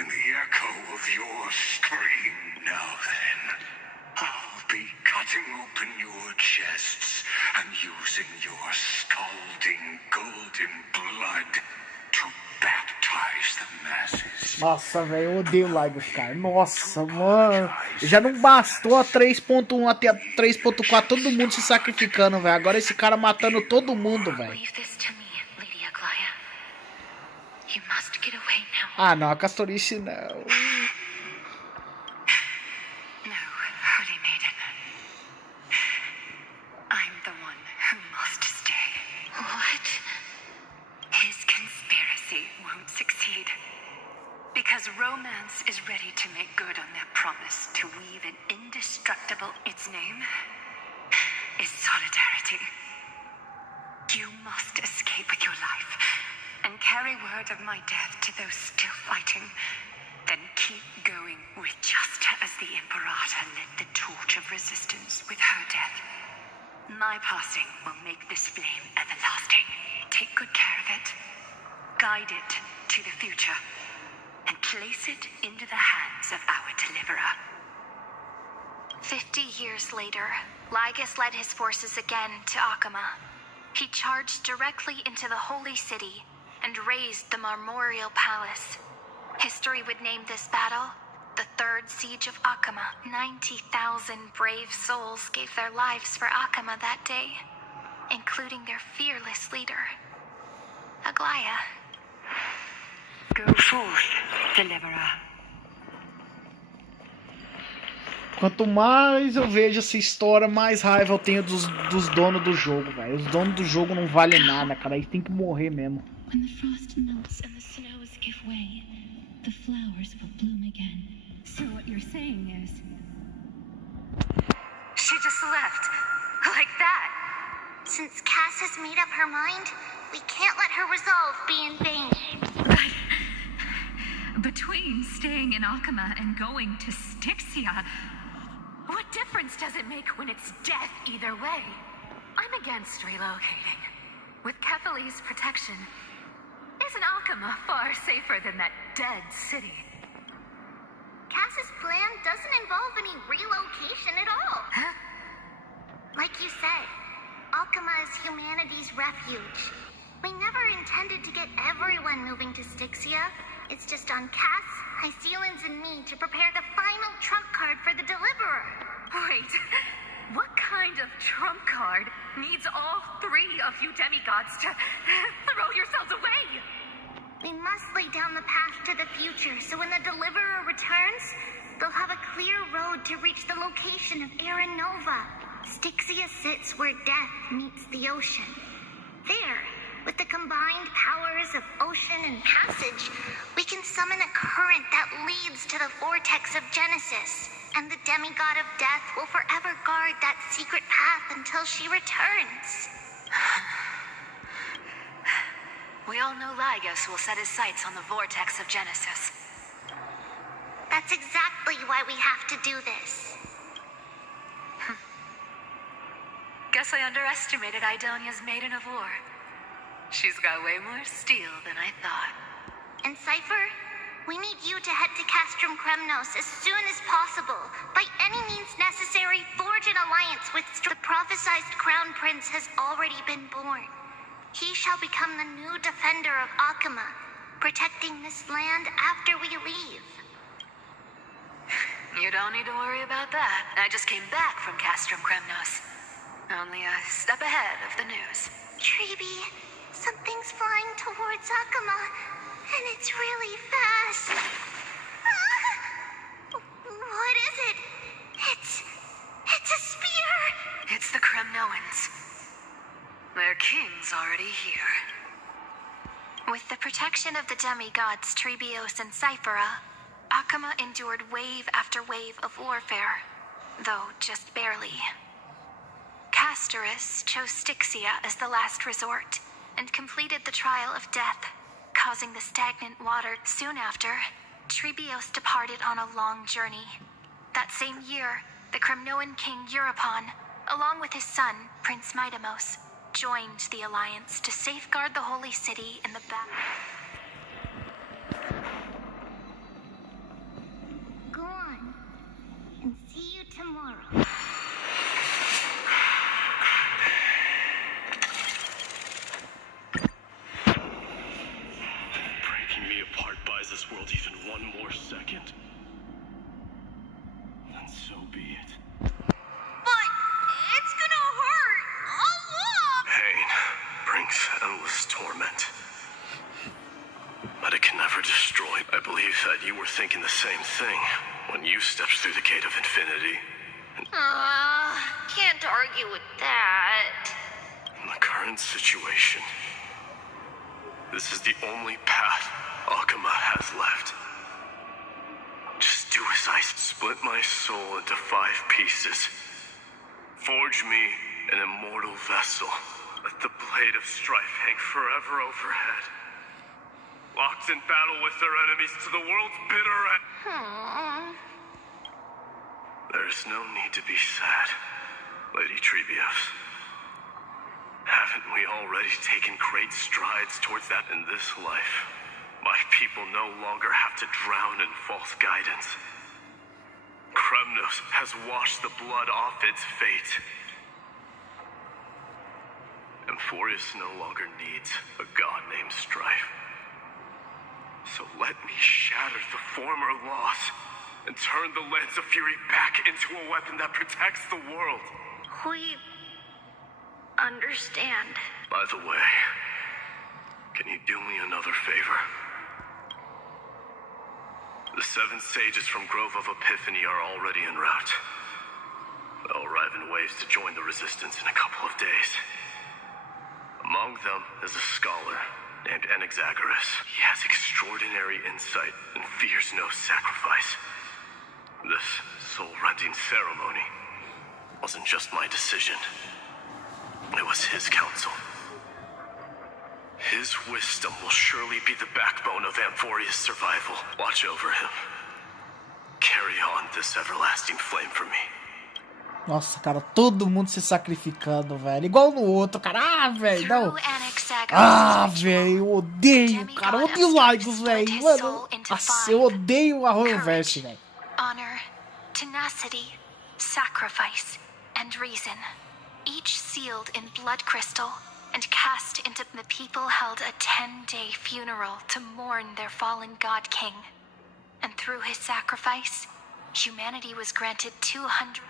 in the echo of your scream. Now then, I'll be cutting open your chests and using your scalding golden blood to baptize the masses. Nossa, velho, eu odeio Lygus, cara. Nossa, mano. Já não bastou a 3.1 até a 3.4 todo mundo se sacrificando, velho. Agora esse cara matando todo mundo, velho. Ah, não, a Castorice não. No, holy maiden. I'm the one who must stay. What? His conspiracy won't succeed. Because romance is ready to make good on their promise to weave an indestructible... Its name is solidarity. You must escape with your life and carry word of my death to those still fighting. Then keep going with just as the Imperator lit the torch of resistance with her death. My passing will make this flame everlasting. Take good care of it. Guide it to the future. Place it into the hands of our deliverer. 50 years later, Lygus led his forces again to Akama. He charged directly into the holy city and razed the Marmorial Palace. History would name this battle the Third Siege of Akama. 90,000 brave souls gave their lives for Akama that day, including their fearless leader, Aglaya. Go forth, deliverer. Quanto mais eu vejo essa história, mais raiva eu tenho dos donos do jogo, velho. Os donos do jogo não valem nada, cara. Eles têm que morrer mesmo. When the frost melts and the snows give way, the flowers will bloom again. So what you're saying is... She just left. Like that. Since Cass has made up her mind, we can't let her resolve be in vain. But between staying in Akama and going to Styxia, what difference does it make when it's death either way? I'm against relocating. With Kethely's protection, isn't Akama far safer than that dead city? Cass's plan doesn't involve any relocation at all. Huh? Like you said, Akama is humanity's refuge. We never intended to get everyone moving to Styxia. It's just on Cass, Hycealans, and me to prepare the final trump card for the Deliverer. Wait, what kind of trump card needs all three of you demigods to throw yourselves away? We must lay down the path to the future, so when the Deliverer returns, they'll have a clear road to reach the location of Aranova. Styxia sits where death meets the ocean. There, with the combined powers of ocean and passage, we can summon a current that leads to the vortex of Genesis, and the demigod of death will forever guard that secret path until she returns. We all know Lygus will set his sights on the vortex of Genesis. That's exactly why we have to do this. Guess I underestimated Idonia's maiden of war. She's got way more steel than I thought. And Cypher, we need you to head to Castrum Kremnos as soon as possible. By any means necessary, forge an alliance with the prophesized Crown Prince has already been born. He shall become the new defender of Akama, protecting this land after we leave. You don't need to worry about that. I just came back from Castrum Kremnos. Only a step ahead of the news. Treeby, something's flying towards Akama, and it's really fast. What is it? It's a spear! It's the Kremnoans. Their king's already here. With the protection of the demigods Trebios and Cyphera, Akama endured wave after wave of warfare, though just barely. Castorus chose Styxia as the last resort, and completed the trial of death, causing the stagnant water. Soon after, Trebios departed on a long journey. That same year, the Kremnoan king Europon, along with his son, Prince Midamos, joined the alliance to safeguard the holy city in the battle. Go on, and see you tomorrow. Breaking me apart buys this world even one more second. Then so be it. But it's gonna hurt a lot! Pain brings endless torment. But it can never destroy. I believe that you were thinking the same thing when you stepped through the gate of infinity. Can't argue with that. In the current situation, this is the only path Akama has left. Just do as I split my soul into 5 pieces. Forge me an immortal vessel. Let the blade of strife hang forever overhead. Locked in battle with their enemies to the world's bitter end. There is no need to be sad, Lady Trebios. Haven't we already taken great strides towards that in this life? My people no longer have to drown in false guidance. Kremnos has washed the blood off its fate. Emphorius no longer needs a god named Strife. So let me shatter the former loss and turn the Lens of Fury back into a weapon that protects the world. We understand. By the way, can you do me another favor? The 7 sages from Grove of Epiphany are already en route. They'll arrive in waves to join the resistance in a couple of days. Among them is a scholar named Anaxagoras. He has extraordinary insight and fears no sacrifice. This soul-rending ceremony wasn't just my decision. It was his counsel. His wisdom will surely be the backbone of Emphorius' survival. Watch over him. Carry on this everlasting flame for me. Nossa, cara, todo mundo se sacrificando, velho. Igual no outro, cara. Ah, velho, não. Ah, velho, eu odeio, cara. Eu odeio Lagos, velho. Mano, nossa, eu odeio a Roverse, velho. Honor, tenacity, sacrifice, and reason. Each sealed in blood crystal and cast into the people held a 10-day funeral to mourn their fallen god king. And through his sacrifice, humanity was granted 200...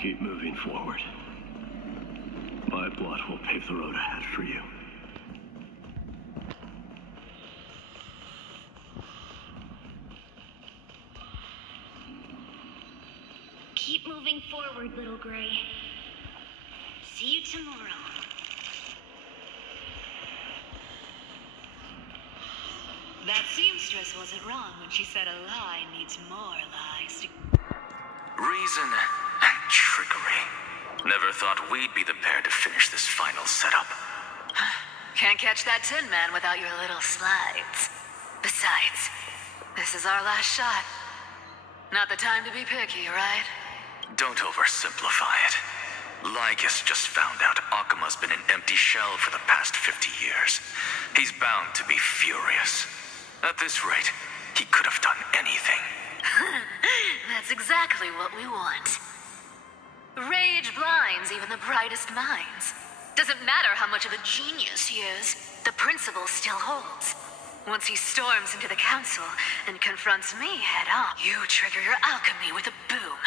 Keep moving forward. My blood will pave the road ahead for you. Keep moving forward, little Gray. See you tomorrow. That seamstress wasn't wrong when she said a lie needs more lies to... Reason and trickery. Never thought we'd be the pair to finish this final setup. Can't catch that Tin Man without your little slides. Besides, this is our last shot. Not the time to be picky, right? Don't oversimplify it. Lygus just found out Akima's been an empty shell for the past 50 years. He's bound to be furious. At this rate, he could have done anything. That's exactly what we want. Rage blinds even the brightest minds. Doesn't matter how much of a genius he is, the principle still holds. Once he storms into the council and confronts me head on, you trigger your alchemy with a boom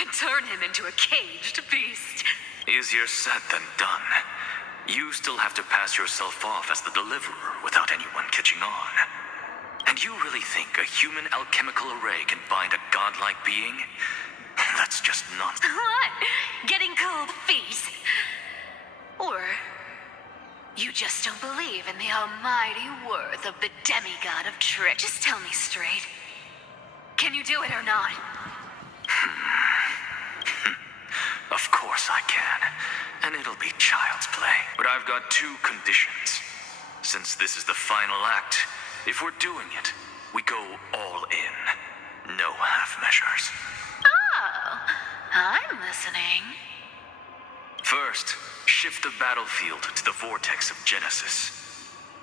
and turn him into a caged beast. Easier said than done. You still have to pass yourself off as the deliverer without anyone catching on. And you really think a human alchemical array can bind a godlike being? That's just nonsense. What? Getting cold feet? Or you just don't believe in the almighty worth of the demigod of trick? Just tell me straight. Can you do it or not? Of course I can. And it'll be child's play. But I've got 2 conditions. Since this is the final act, if we're doing it, we go all in. No half measures. Oh, I'm listening. First, shift the battlefield to the vortex of Genesis.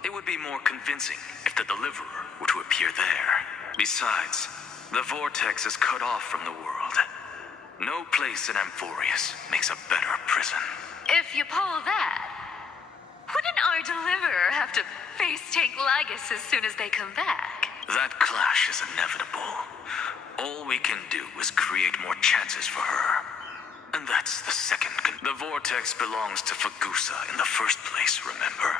It would be more convincing if the deliverer were to appear there. Besides, the vortex is cut off from the world. No place in Emphorius makes a better prison. If you pull that, wouldn't our deliverer have to face tank Lygus as soon as they come back? That clash is inevitable. All we can do is create more chances for her. And that's the second The vortex belongs to Fagusa in the first place, remember?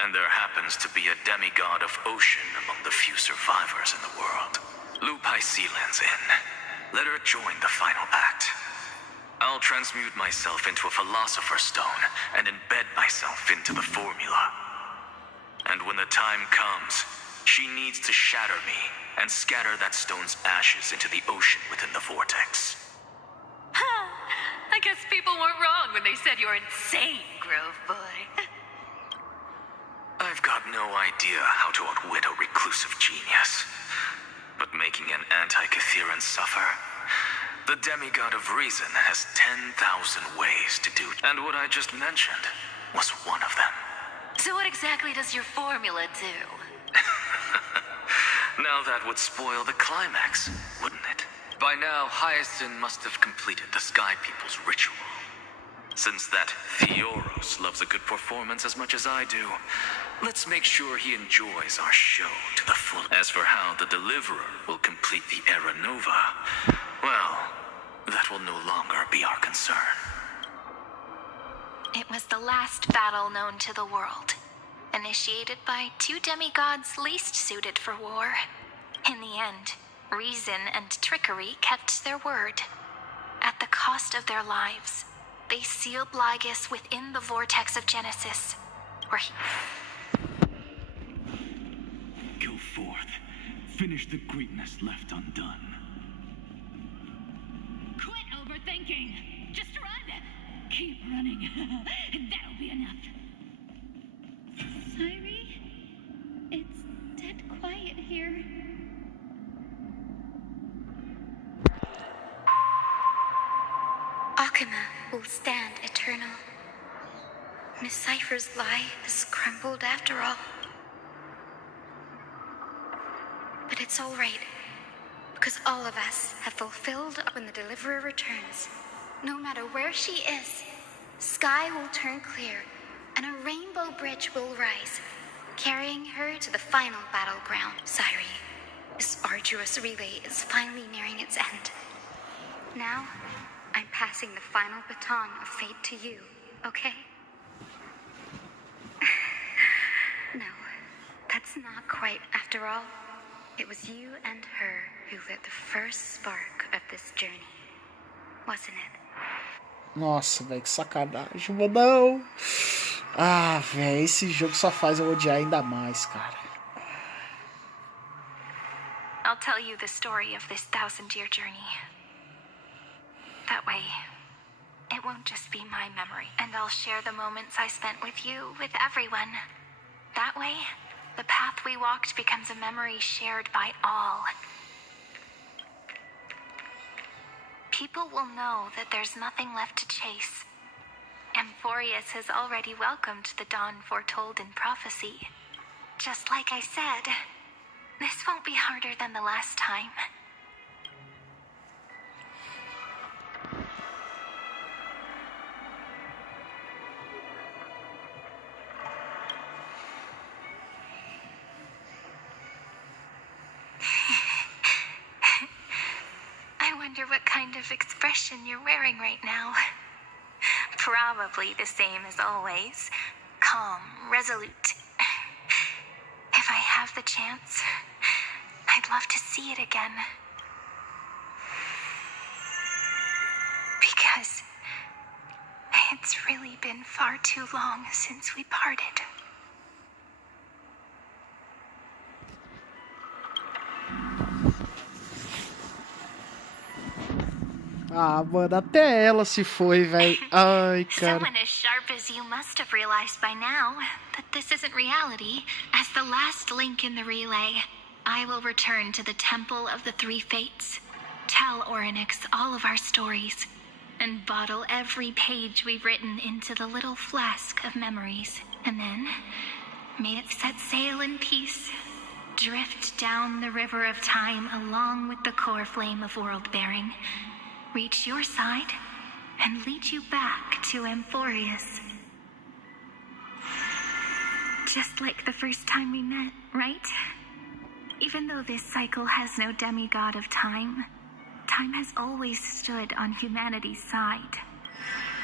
And there happens to be a demigod of ocean among the few survivors in the world. Lupai Sealand's in. Let her join the final act. I'll transmute myself into a philosopher's stone and embed myself into the formula. And when the time comes, she needs to shatter me and scatter that stone's ashes into the ocean within the vortex. I guess people weren't wrong when they said you're insane, Grove Boy. I've got no idea how to outwit a reclusive genius. But making an anti-Catheran suffer? The demigod of reason has 10,000 ways to do, and what I just mentioned was one of them. So what exactly does your formula do? Now that would spoil the climax, wouldn't it? By now, Hyacinth must have completed the Sky People's ritual. Since that Theoros loves a good performance as much as I do, let's make sure he enjoys our show to the full. As for how the Deliverer will complete the Era Nova, well, that will no longer be our concern. It was the last battle known to the world, initiated by two demigods least suited for war. In the end, reason and trickery kept their word. At the cost of their lives, they sealed Lygus within the vortex of Genesis, where he... Go forth. Finish the greatness left undone. Quit overthinking. Just run. Keep running. That'll be enough. Sorry? It's dead quiet here. Akama will stand eternal. Miss Cypher's lie has crumbled after all. But it's all right, because all of us have fulfilled when the Deliverer returns. No matter where she is, sky will turn clear, and a rainbow bridge will rise, carrying her to the final battleground. Syri, this arduous relay is finally nearing its end. Now, I'm passing the final baton of fate to you, okay? No, that's not quite after all. It was you and her who lit the first spark of this journey, wasn't it? Nossa, velho, que sacanagem, não. Ah, velho, esse jogo só faz eu odiar ainda mais, cara. I'll tell you the story of this 1,000-year journey. That way, it won't just be my memory, and I'll share the moments I spent with you, with everyone. That way, the path we walked becomes a memory shared by all. People will know that there's nothing left to chase. Amphorius has already welcomed the dawn foretold in prophecy. Just like I said, this won't be harder than the last time. I wonder what kind of expression you're wearing right now. Probably the same as always. Calm, resolute. If I have the chance, I'd love to see it again. Because it's really been far too long since we parted. Ah, mano, até ela se foi, velho. Ai, cara. Someone as sharp as you must have realized by now that this isn't reality. As the last link in the relay, I will return to the Temple of the Three Fates, tell Orynyx all of our stories, and bottle every page we've written into the little flask of memories. And then, may it set sail in peace, drift down the river of time along with the core flame of world-bearing, reach your side, and lead you back to Amphorius. Just like the first time we met, right? Even though this cycle has no demigod of time, time has always stood on humanity's side.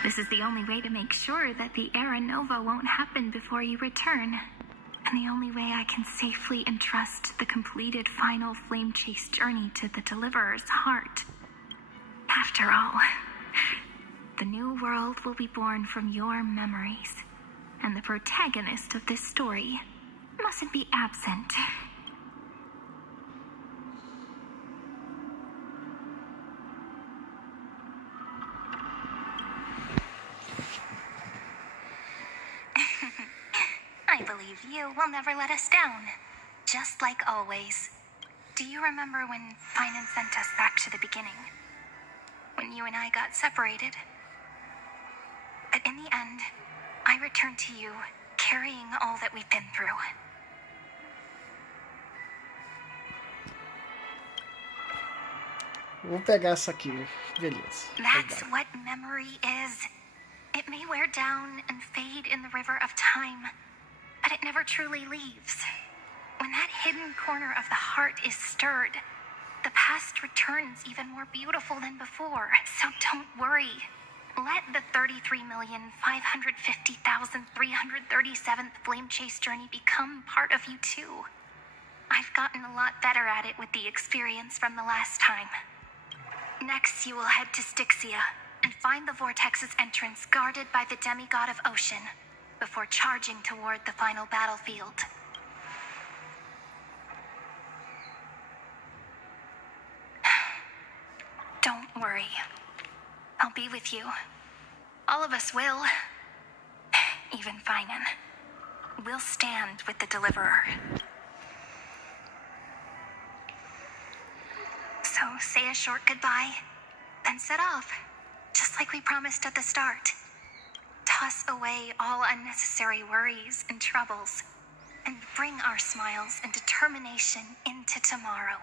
This is the only way to make sure that the Era Nova won't happen before you return, and the only way I can safely entrust the completed final flame chase journey to the Deliverer's heart. After all, the new world will be born from your memories, and the protagonist of this story mustn't be absent. I believe you will never let us down, just like always. Do you remember when Finan sent us back to the beginning? when you and I got separated. But in the end, I returned to you, carrying all that we've been through. Vou pegar essa aqui, beleza. That's what memory is. It may wear down and fade in the river of time, but it never truly leaves. When that hidden corner of the heart is stirred, the past returns even more beautiful than before. So don't worry. Let the 33,550,337th flame chase journey become part of you too. I've gotten a lot better at it with the experience from the last time. Next, you will head to Styxia and find the vortex's entrance guarded by the demigod of ocean before charging toward the final battlefield. Don't worry. I'll be with you. All of us will. Even Finan. We'll stand with the Deliverer. So say a short goodbye, then set off, just like we promised at the start. Toss away all unnecessary worries and troubles, and bring our smiles and determination into tomorrow.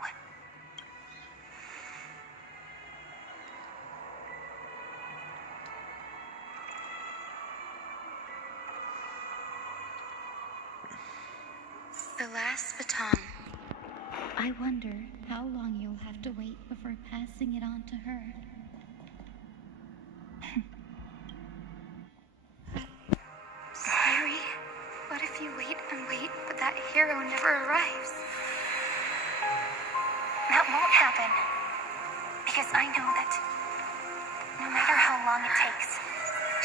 The last baton. I wonder how long you'll have to wait before passing it on to her. Sorry, what if you wait and wait, but that hero never arrives? That won't happen. Because I know that no matter how long it takes,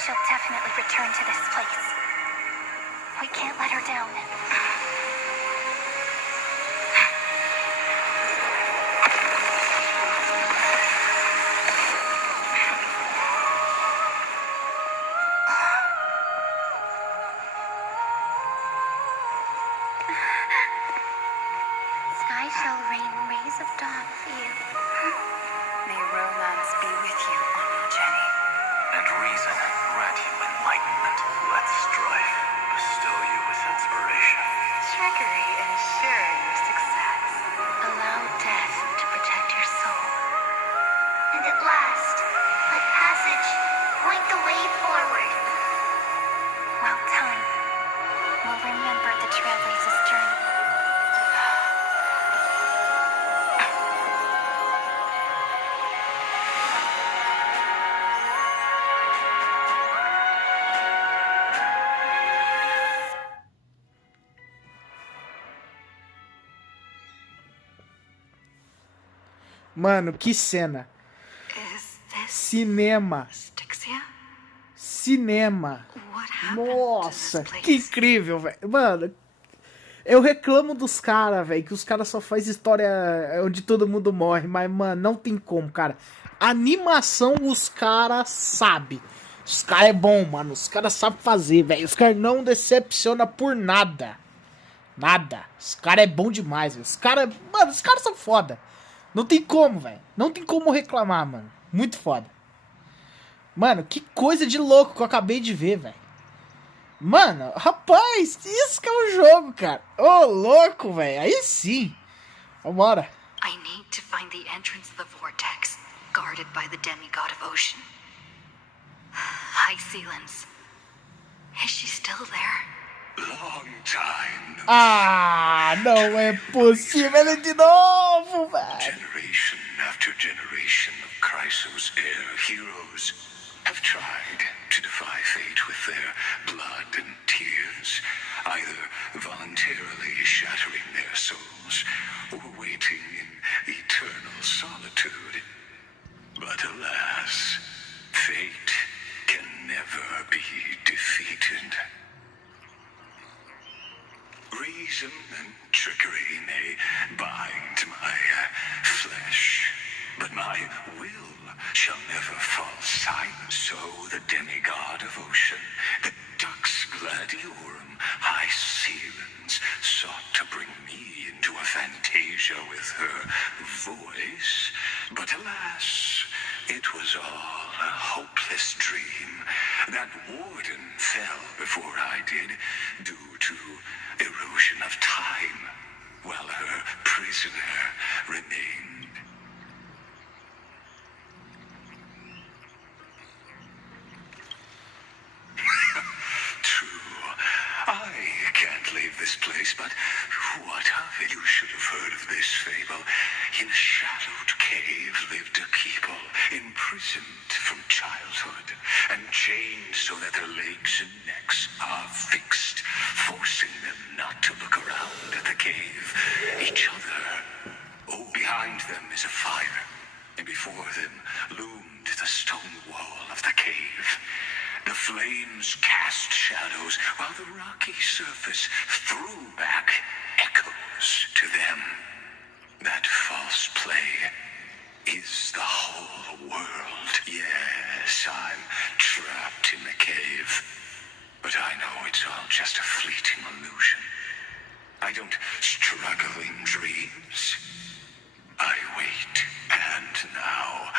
she'll definitely return to this place. We can't let her down. Mano, que cena. Cinema. Cinema. Nossa, que incrível, velho. Mano, eu reclamo dos caras, velho, que os caras só fazem história onde todo mundo morre. Mas, mano, não tem como, cara. Animação os caras sabem. Os caras é bom, mano. Os caras sabem fazer, velho. Os caras não decepcionam por nada. Nada. Os caras é bom demais, velho. Os caras, mano, os caras são foda. Não tem como, velho. Não tem como reclamar, mano. Muito foda. Mano, que coisa de louco que eu acabei de ver, velho. Mano, rapaz, isso que é um jogo, cara. Ô, louco, velho. Aí sim. Vambora. I need to find the entrance of the vortex, guarded by the demigod of ocean. Hi, Sealens. Is she still there? Long time. Ah, não é possível. Ele de novo, velho. Generation after generation of Chrysos' heir heroes have tried to defy fate with their blood and tears, either voluntarily shattering their souls or waiting in eternal solitude. But alas, fate can never be defeated. Reason and trickery may bind my flesh, but my will shall never fall silent. So the demigod of ocean, the Dux Gladiorum, High Sealens, sought to bring me into a fantasia with her voice. But alas, it was all a hopeless dream. That warden fell before I did, due to erosion of time, while her prisoner remained. True. I can't leave this place, but what of it? You should have heard of this fable. In a shadowed cave lived a people, imprisoned from childhood, and chained so that their legs and necks are fixed, forcing them not to look around at the cave, each other. Oh, behind them is a fire, and before them loomed the stone wall of the cave. The flames cast shadows, while the rocky surface threw back echoes to them. That false play is the whole world. Yes, I'm trapped in the cave, but I know it's all just a fleeting illusion. I don't struggle in dreams. I wait, and now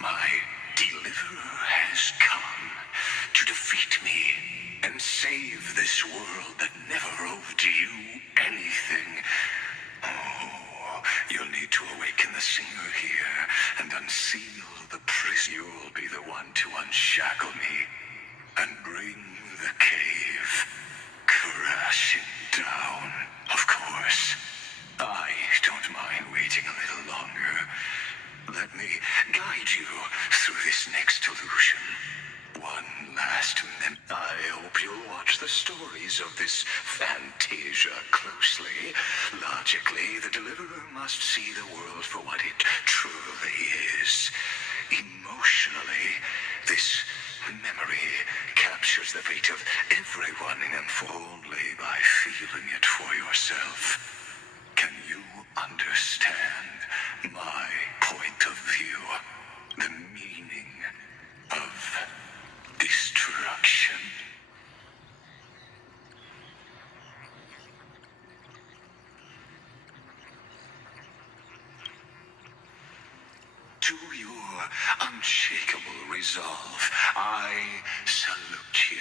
my deliverer has come to defeat me and save this world that never owed you anything. Oh, you'll need to awaken the singer here and unseal the prison. You'll be the one to unshackle me and bring the cave crashing down. Of course, I don't mind waiting a little longer. Let me guide you through this next illusion. One last minute. I hope you'll watch the stories of this fantasia closely. Logically, the deliverer must see the world for what it truly is. Emotionally, this memory captures the fate of everyone in them only by feeling it for yourself. Can you understand my point of view? The meaning of destruction. To your unshakable resolve, I salute you.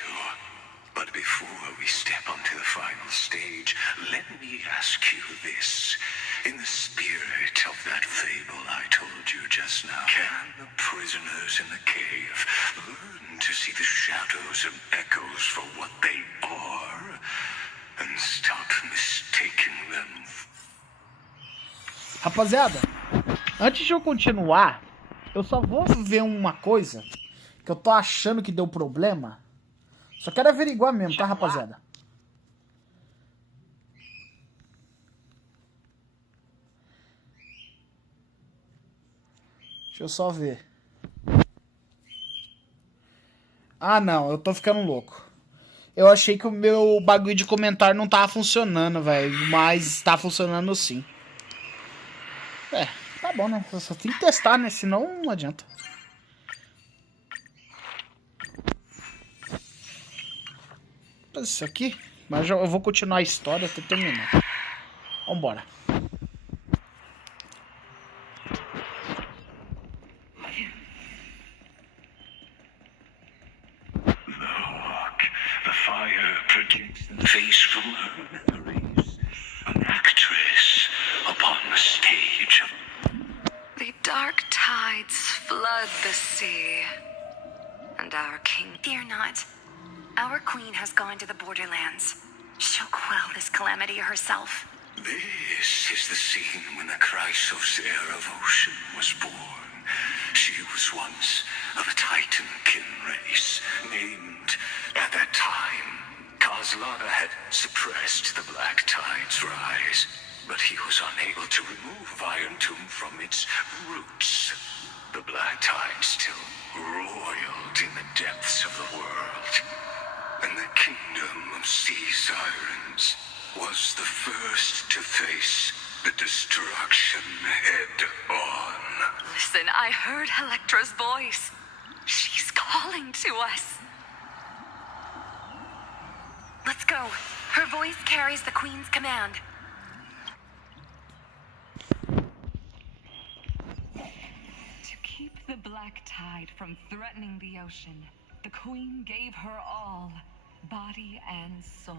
But before we step onto the final stage, let me ask you this. In the spirit of that fable I told you just now, can the prisoners in the cave learn to see the shadows and echoes for what they are and stop mistaking them? Rapaziada, antes de eu continuar, eu só vou ver uma coisa que eu tô achando que deu problema. Só quero averiguar mesmo, tá, rapaziada? Deixa eu só ver. Ah, não, eu tô ficando louco. Eu achei que o meu bagulho de comentário não tava funcionando, velho. Mas tá funcionando sim. É, tá bom, né? Eu só tenho que testar, né? Senão não adianta. Isso aqui. Mas eu vou continuar a história até terminar. Vambora. Face from her memories, an actress upon the stage of... The dark tides flood the sea, and our king... Fear not. Our queen has gone to the borderlands. She'll quell this calamity herself. This is the scene when the Chrysos heir of ocean was born. She was once of a Titan kin race, named at that time Kozlana had suppressed the Black Tide's rise, but he was unable to remove Iron Tomb from its roots. The Black Tide still roiled in the depths of the world, and the kingdom of sea sirens was the first to face the destruction head-on. Listen, I heard Electra's voice. She's calling to us. Let's go. Her voice carries the queen's command. To keep keep the black tide from threatening the ocean, the queen gave her all, body and soul.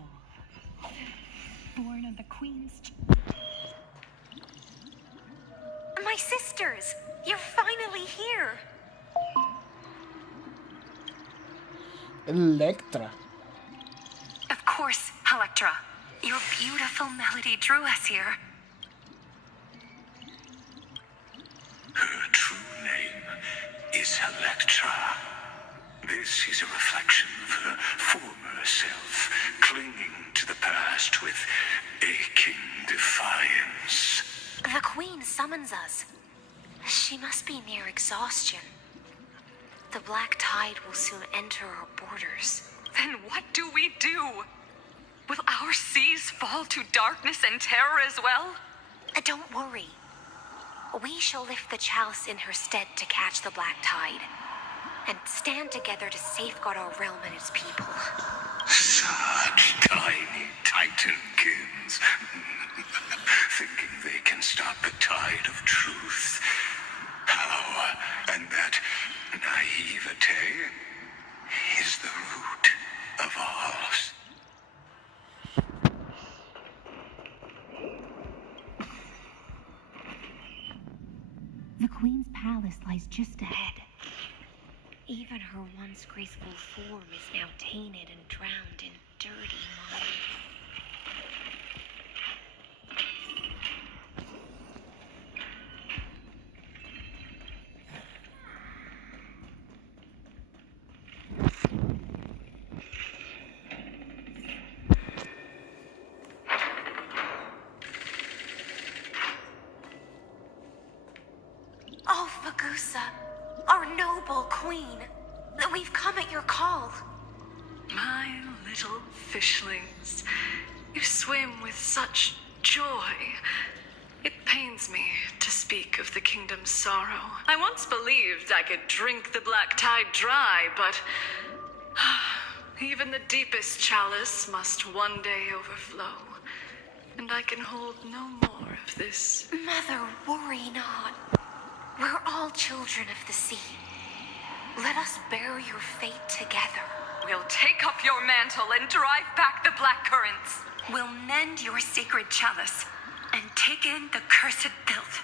Born of the queen's... My sisters! You're finally here! Electra. Of course, Electra. Your beautiful melody drew us here. Her true name is Electra. This is a reflection of her former self, clinging to the past with aching defiance. The Queen summons us. She must be near exhaustion. The black tide will soon enter our borders. Then what do we do? Will our seas fall to darkness and terror as well? Don't worry. We shall lift the chalice in her stead to catch the black tide, and stand together to safeguard our realm and its people. Such tiny titankins, thinking they can stop the tide of truth. How, and that naivete is the root of all. The Queen's palace lies just ahead. Even her once graceful form is now tainted and drowned in dirty mud. Oh, Fagusa, our noble queen, we've come at your call. My little fishlings, you swim with such joy. It pains me to speak of the kingdom's sorrow. I once believed I could drink the black tide dry, but even the deepest chalice must one day overflow, and I can hold no more of this. Mother, worry not. We're all children of the sea. Let us bear your fate together. We'll take up your mantle and drive back the black currents. We'll mend your sacred chalice and take in the cursed filth.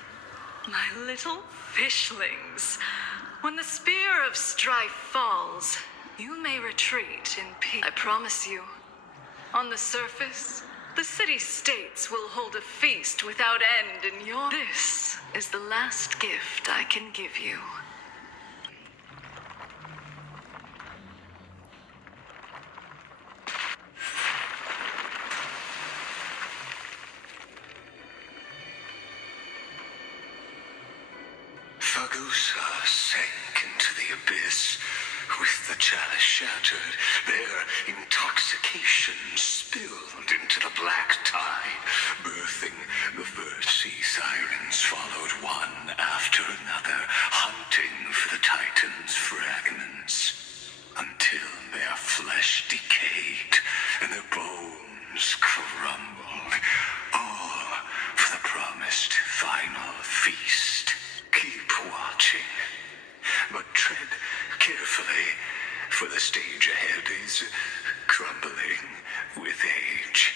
My little fishlings, when the spear of strife falls, you may retreat in peace. I promise you, on the surface, the city-states will hold a feast without end in your... This is the last gift I can give you. Fagusa sank into the abyss with the chalice shattered. Their intoxication spilled into the black tide, birthing the first sea sirens, followed one after another, hunting for the Titan's fragments, until their flesh decayed and their bones crumbled, all for the promised final feast. Keep watching, but tread carefully, for the stage ahead is crumbling with age.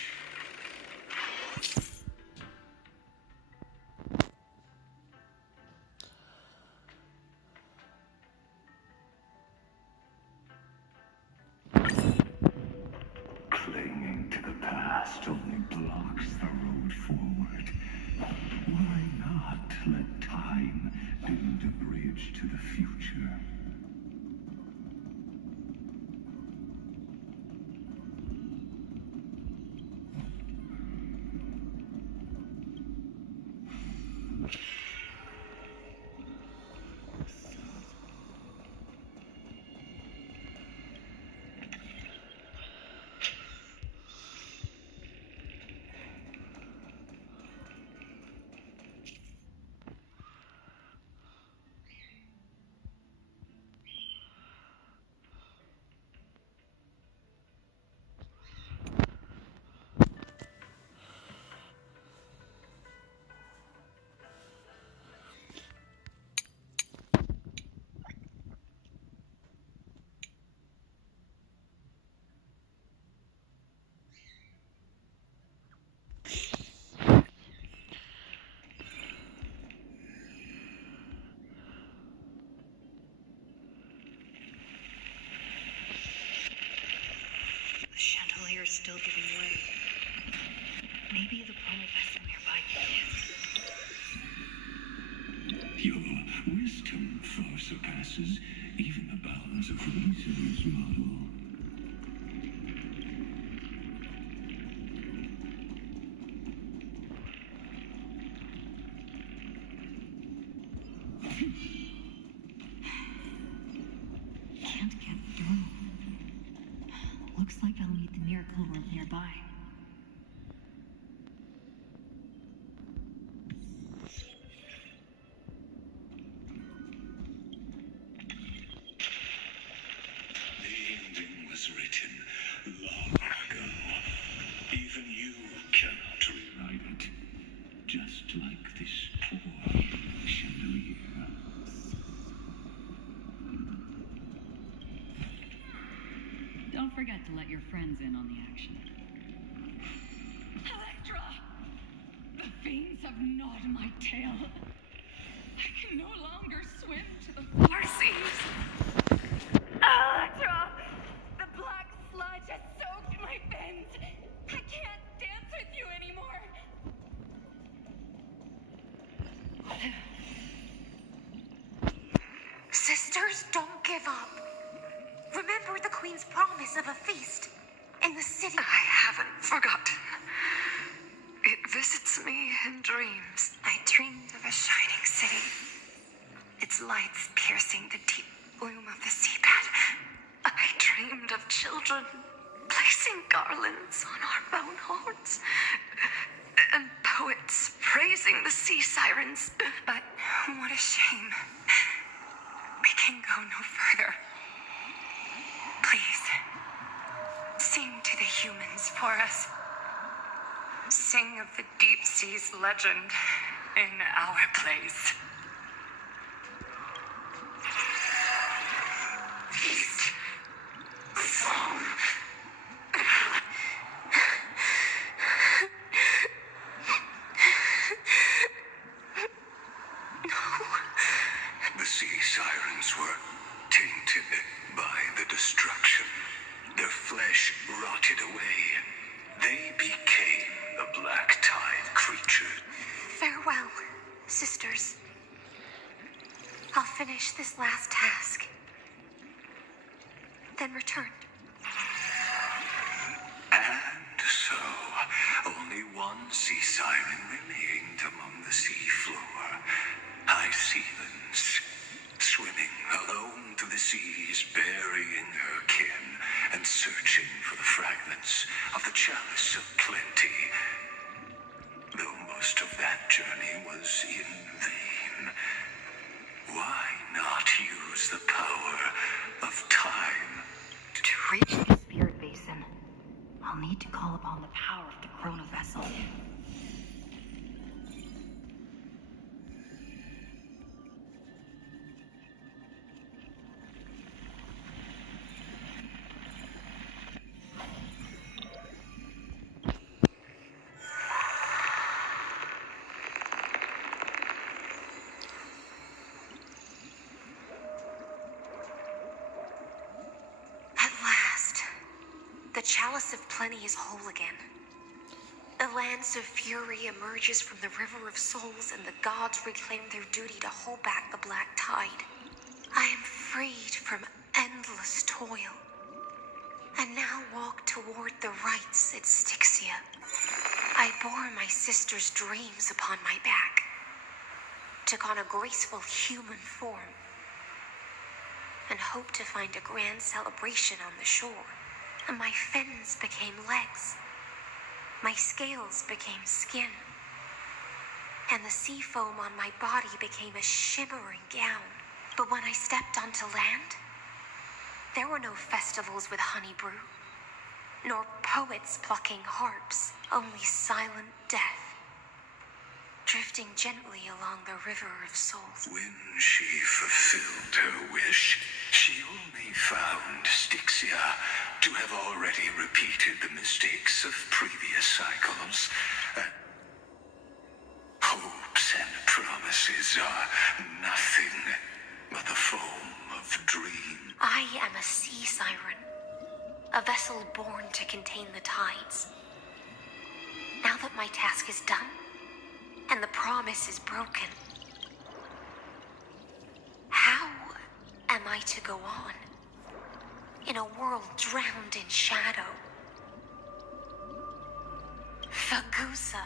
Clinging to the past only blocks the road forward. Why not let time build a bridge to the future? be the pole vessel nearby. Your wisdom far surpasses even the bounds of reason's model. Can't get through. Looks like I'll need the miracle world nearby. The ending was written long ago. Even you cannot rewrite it. Just like this poor chandelier. Don't forget to let your friends in on the action. Electra! The fiends have gnawed my tail. I can no longer swim to the far seas. Electra! The black sludge has soaked my fins. I can't dance with you anymore. Sisters, don't give up. Remember the Queen's promise of a feast in the city. I haven't forgotten. It visits me in dreams. I dreamed of a shining city, its lights piercing the deep gloom of the seabed. I dreamed of children placing garlands on our bone horns, and poets praising the sea sirens. But what a shame. We can go no further. Please, sing to the humans for us. Sing of the deep sea's legend in our place. Feast. Song. The sea sirens were tainted by the destruction. Their flesh rotted away. They became the black tide creature. Farewell, sisters. I'll finish this last task, then return. And so, only one sea siren remained among the sea floor. High sealands, swimming alone through the seas, burying her kin and searching for the fragments of the chalice of plenty. Though most of that journey was in vain, why not use the power of time? To reach the spirit basin, I'll need to call upon the power of the chrono vessel. The chalice of plenty is whole again. The lance of fury emerges from the river of souls, and the gods reclaim their duty to hold back the black tide. I am freed from endless toil, and now walk toward the rites at Styxia. I bore my sister's dreams upon my back, took on a graceful human form, and hoped to find a grand celebration on the shore. And my fins became legs. My scales became skin. And the sea foam on my body became a shimmering gown. But when I stepped onto land, there were no festivals with honey brew, nor poets plucking harps, only silent death, drifting gently along the river of souls. When she fulfilled her wish, she only found Styxia to have already repeated the mistakes of previous cycles. Hopes and promises are nothing but the foam of dream. I am a sea siren, a vessel born to contain the tides. Now that my task is done, and the promise is broken, how am I to go on in a world drowned in shadow? Fagusa,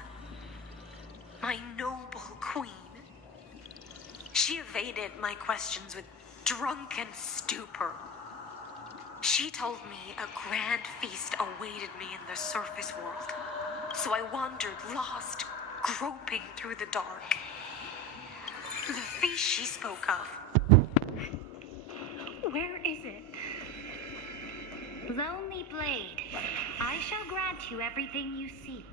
my noble queen. She evaded my questions with drunken stupor. She told me a grand feast awaited me in the surface world. So I wandered lost, groping through the dark. The feast she spoke of. Where is it? Lonely Blade, I shall grant you everything you seek.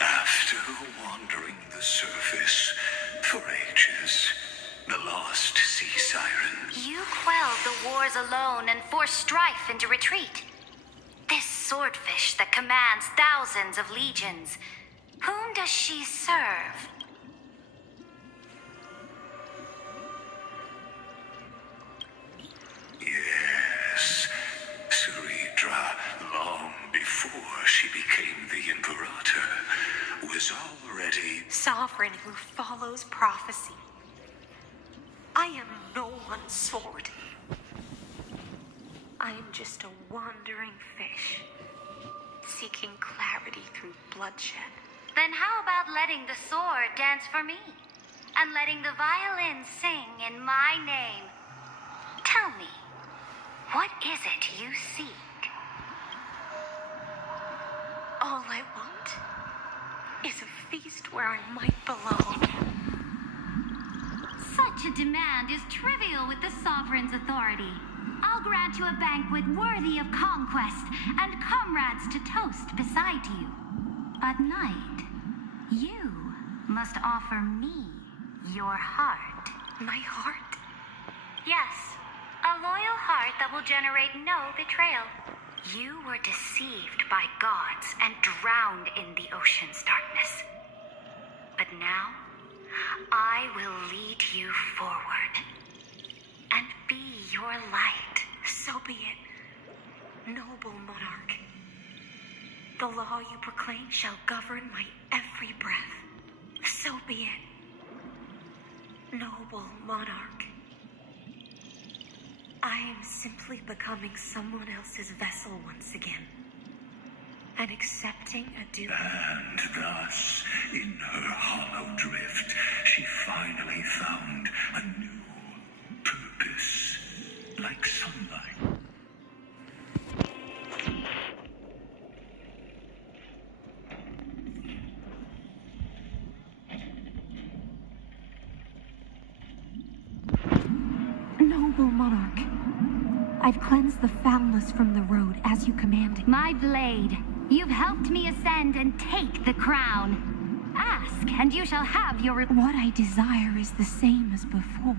After wandering the surface for ages, the lost sea sirens. You quelled the wars alone and forced strife into retreat. This swordfish that commands thousands of legions, whom does she serve? Yes, Seridra, long before she became the Imperator, was already Sovereign who follows prophecy. I am no one's sword. I am just a wandering fish, seeking clarity through bloodshed. Then how about letting the sword dance for me? And letting the violin sing in my name? Tell me, what is it you seek? All I want is a feast where I might belong. Such a demand is trivial with the sovereign's authority. I'll grant you a banquet worthy of conquest and comrades to toast beside you. At night, you must offer me your heart. My heart? Yes, a loyal heart that will generate no betrayal. You were deceived by gods and drowned in the ocean's darkness. But now, I will lead you forward and be your light. So be it, noble monarch. The law you proclaim shall govern my every breath. So be it, noble monarch. I am simply becoming someone else's vessel once again, and accepting a duty. And thus, in her hollow drift, she finally found a new purpose, like sunlight. Noble monarch, I've cleansed the foulness from the road as you commanded. My blade, you've helped me ascend and take the crown. Ask, and you shall have your What I desire is the same as before.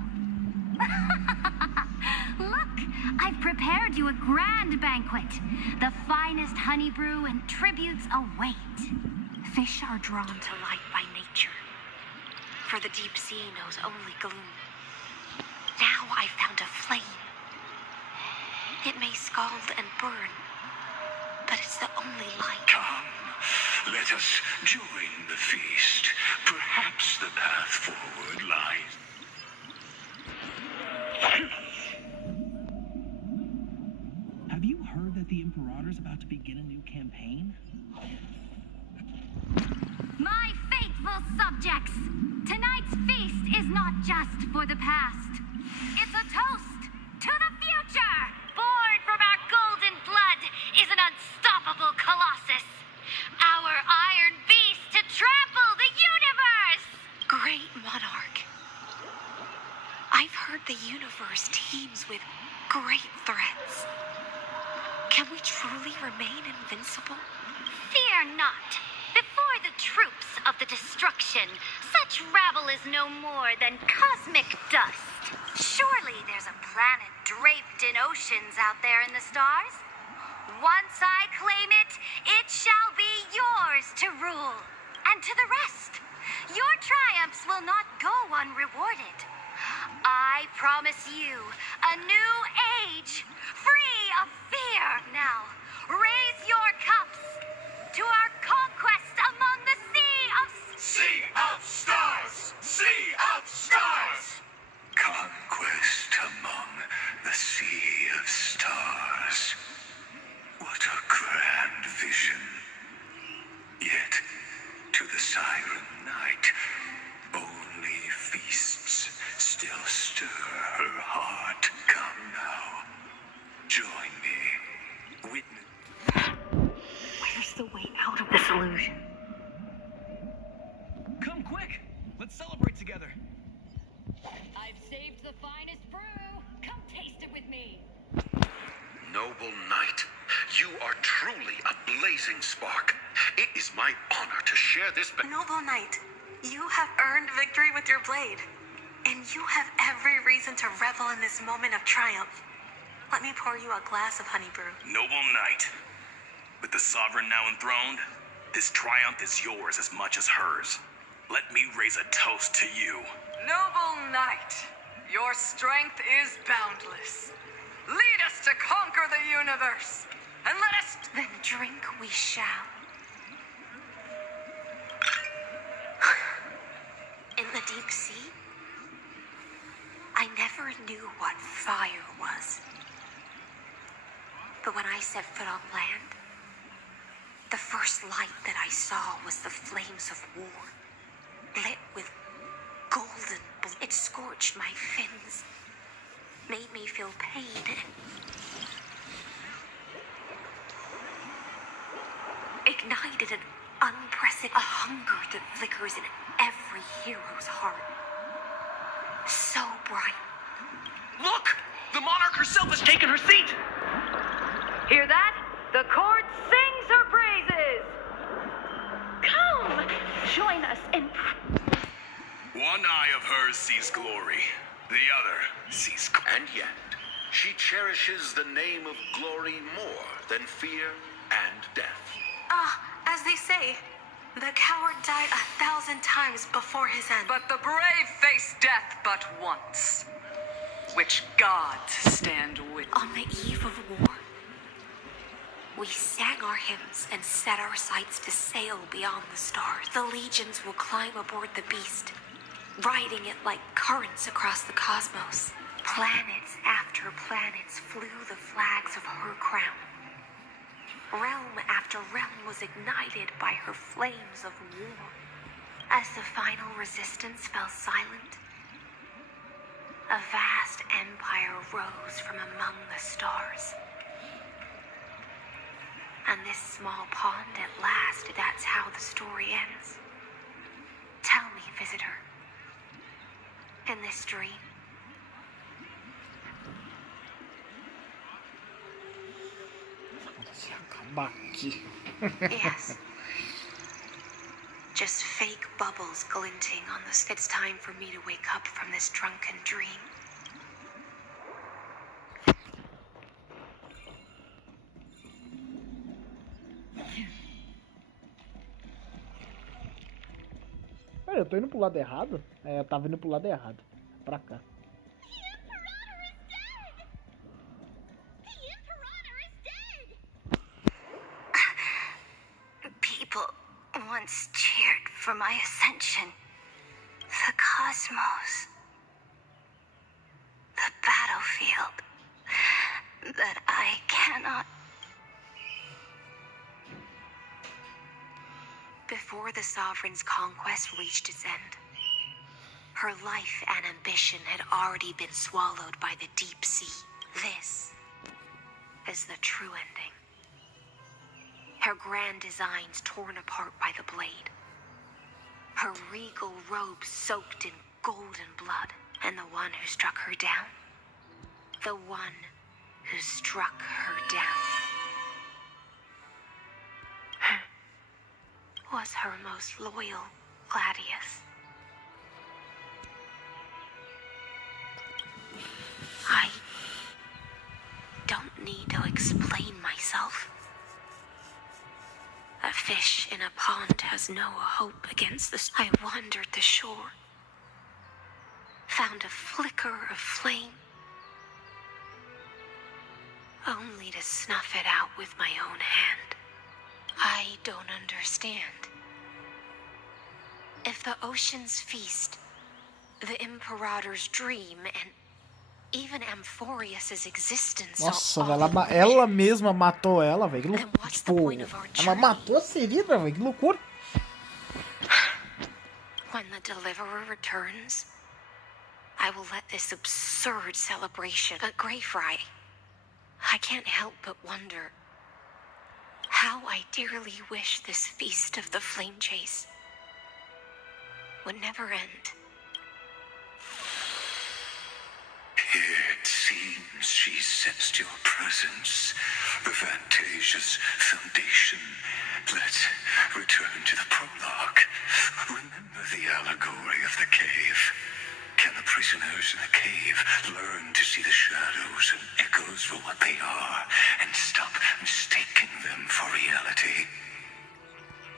Look, I've prepared you a grand banquet. The finest honey brew and tributes await. Fish are drawn to light by nature, for the deep sea knows only gloom. Now I found a flame. It may scald and burn, but it's the only light. Come, let us join the feast. Perhaps the path forward lies. Have you heard that the Imperator's about to begin a new campaign? My faithful subjects, tonight's feast is not just for the past. It's a toast to the future! Born from our golden blood is an unstoppable colossus. Our iron beast to trample the universe! Great monarch. I've heard the universe teems with great threats. Can we truly remain invincible? Fear not. Before the troops of the destruction, such rabble is no more than cosmic dust. Surely there's a planet draped in oceans out there in the stars. Once I claim it, it shall be yours to rule. And to the rest, your triumphs will not go unrewarded. I promise you a new age, free of fear. Now, raise your cups to our conquest among the Sea of stars! Sea of stars! Conquest among the sea of stars. What a grand vision. Yet, to the siren night, only feasts still stir her heart. Come now. Join me. Witness. Where's the way out of this illusion? Come quick! Let's celebrate together. I've saved the finest brew. Come taste it with me. Noble knight, you are truly a blazing spark. It is my honor to share this. Noble knight, you have earned victory with your blade. And you have every reason to revel in this moment of triumph. Let me pour you a glass of honey brew. Noble knight, with the sovereign now enthroned, this triumph is yours as much as hers. Let me raise a toast to you. Noble knight, your strength is boundless. Lead us to conquer the universe, and let us... Then drink we shall. In the deep sea, I never knew what fire was. But when I set foot on land, the first light that I saw was the flames of war, lit with golden blood. It scorched my fins, made me feel pain, ignited an unprecedented hunger that flickers in every hero's heart. So bright. Look! The monarch herself has taken her seat! Hear that? The court sings her praises. Come, join us in... One eye of hers sees glory. The other sees... And yet, she cherishes the name of glory more than fear and death. As they say, the coward died 1,000 times before his end. But the brave face death but once. Which gods stand with. On the eve of war, we sang our hymns and set our sights to sail beyond the stars. The legions will climb aboard the beast, riding it like currents across the cosmos. Planets after planets flew the flags of her crown. Realm after realm was ignited by her flames of war. As the final resistance fell silent, a vast empire rose from among the stars. And this small pond at last, that's how the story ends. Tell me, visitor, in this dream, yes. Just fake bubbles glinting on the... It's time for me to wake up from this drunken dream. Pera, eu tô indo pro lado errado? É, eu tava indo pro lado errado. Pra cá. Once cheered for my ascension. The cosmos. The battlefield. That I cannot... Before the Sovereign's conquest reached its end, her life and ambition had already been swallowed by the deep sea. This is the true ending. Her grand designs torn apart by the blade. Her regal robe soaked in golden blood. And the one who struck her down? The one who struck her down was her most loyal gladius. I don't need to explain myself. A fish in a pond has no hope against this. I wandered the shore, found a flicker of flame, only to snuff it out with my own hand. I don't understand. If the ocean's feast, the Imperator's dream, and even Amphorius's existence. Nossa, ela mesma matou ela, velho. Tipo, ela matou a Serena, velho. Que loucura. When the Deliverer returns, I will let this absurd celebration. But Greyfry, I can't help but wonder how I dearly wish this feast of the flame chase would never end. It seems she sensed your presence, the Fantasia's foundation. Let's return to the prologue. Remember the allegory of the cave. Can the prisoners in the cave learn to see the shadows and echoes for what they are and stop mistaking them for reality?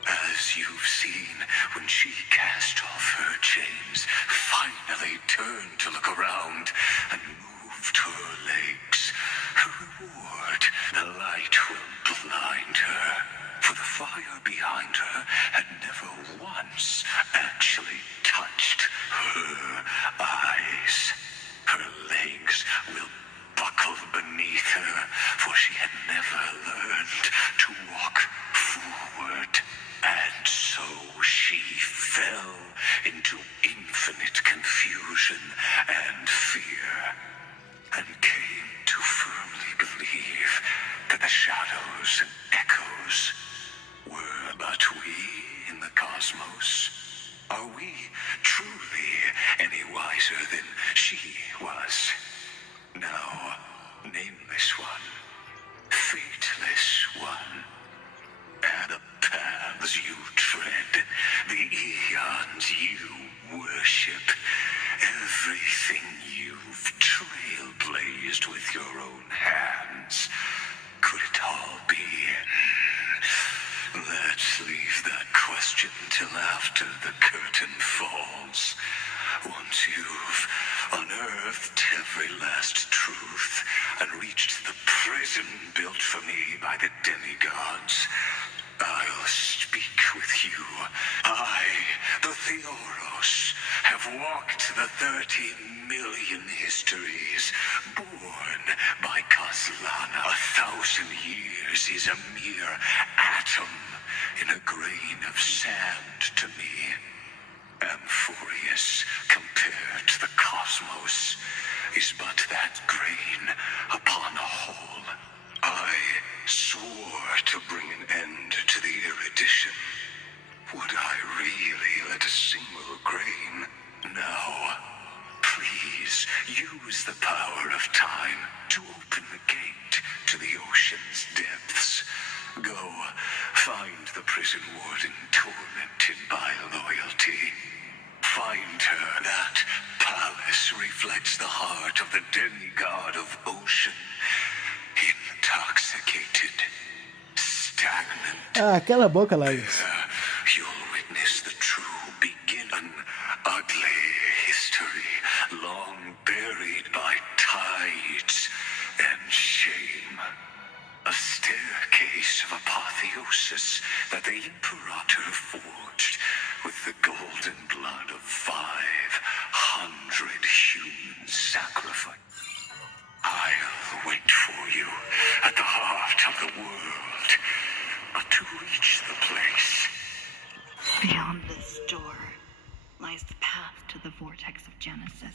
As you've seen when she cast off her chains, finally turned to look around and moved her legs. Her reward, the light will blind her, for the fire behind her had never once actually touched her eyes. Her legs will buckle beneath her, for she had never learned to walk forward. And so she fell into infinite confusion and fear, and came to firmly believe that the shadows and echoes were but we in the cosmos. Are we truly any wiser than she was? Now, nameless one, fateless one, and the paths you tread, the eons you worship, everything you've trailblazed with your own hands, could it all be? Let's leave that question till after the curtain falls. Once you've unearthed every last truth and reached the prison built for me by the demigods, I'll speak with you. I, the Theoros, have walked the 30 million histories, born by Kozlana. 1,000 years is a mere atom in a grain of sand to me. Amphorius, compared to the cosmos, is but that grain upon a whole. I swore to bring an end to the erudition. Would I really let a single grain? Now, please use the power of time to open the gate to the ocean's depths. Go, find the prison warden tormented by loyalty. Find her. That palace reflects the heart of the demigod of ocean. Intoxicated, stagnant. Ah, cala a boca, Lions. You'll witness the true begin. An ugly history, long buried by tides and shame. A staircase of apotheosis that the Imperator forged with the golden blood of 500 human sacrifices. I'll wait for you at the heart of the world, but to reach the place. Beyond this door lies the path to the vortex of Genesis.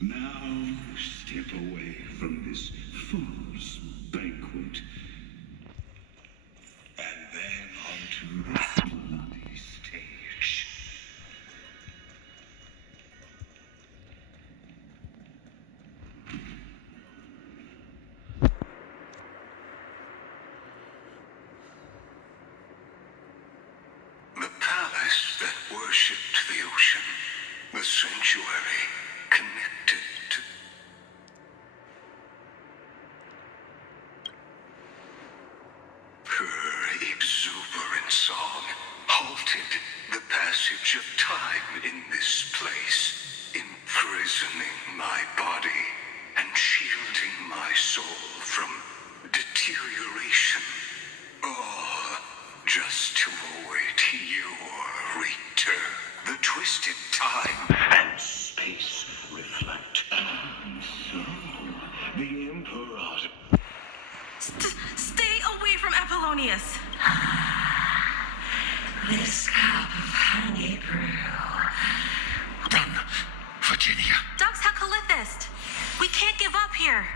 Now step away from this fool's banquet, and then onto this bloody stage. The palace that worshipped the ocean, the sanctuary connected to... Her exuberant song passage of time in this place, imprisoning my body and shielding my soul from deterioration, all just to await your return. The twisted time and space reflect. So, the Emperor... Stay away from Apollonius. This cup of honey brew. Done, Virginia. Dogs Hakalithist. We can't give up here.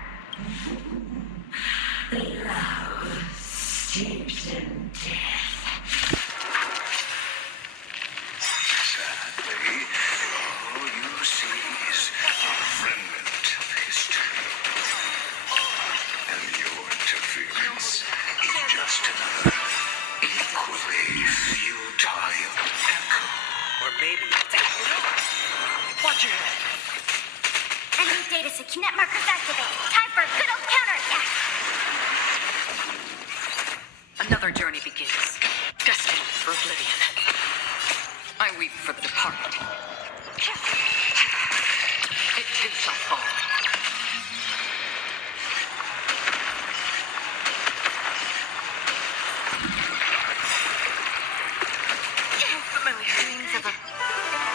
Love steeped in death. Sadly, all you see is a remnant of history. And your interference is just another equally futile echo. Or maybe it's a... Watch your head. Enemy data set net markers activated. Time for a good old counterattack. Another journey begins, destined for oblivion. I weep for the departed. It too shall fall. Familiar. Dreams of a...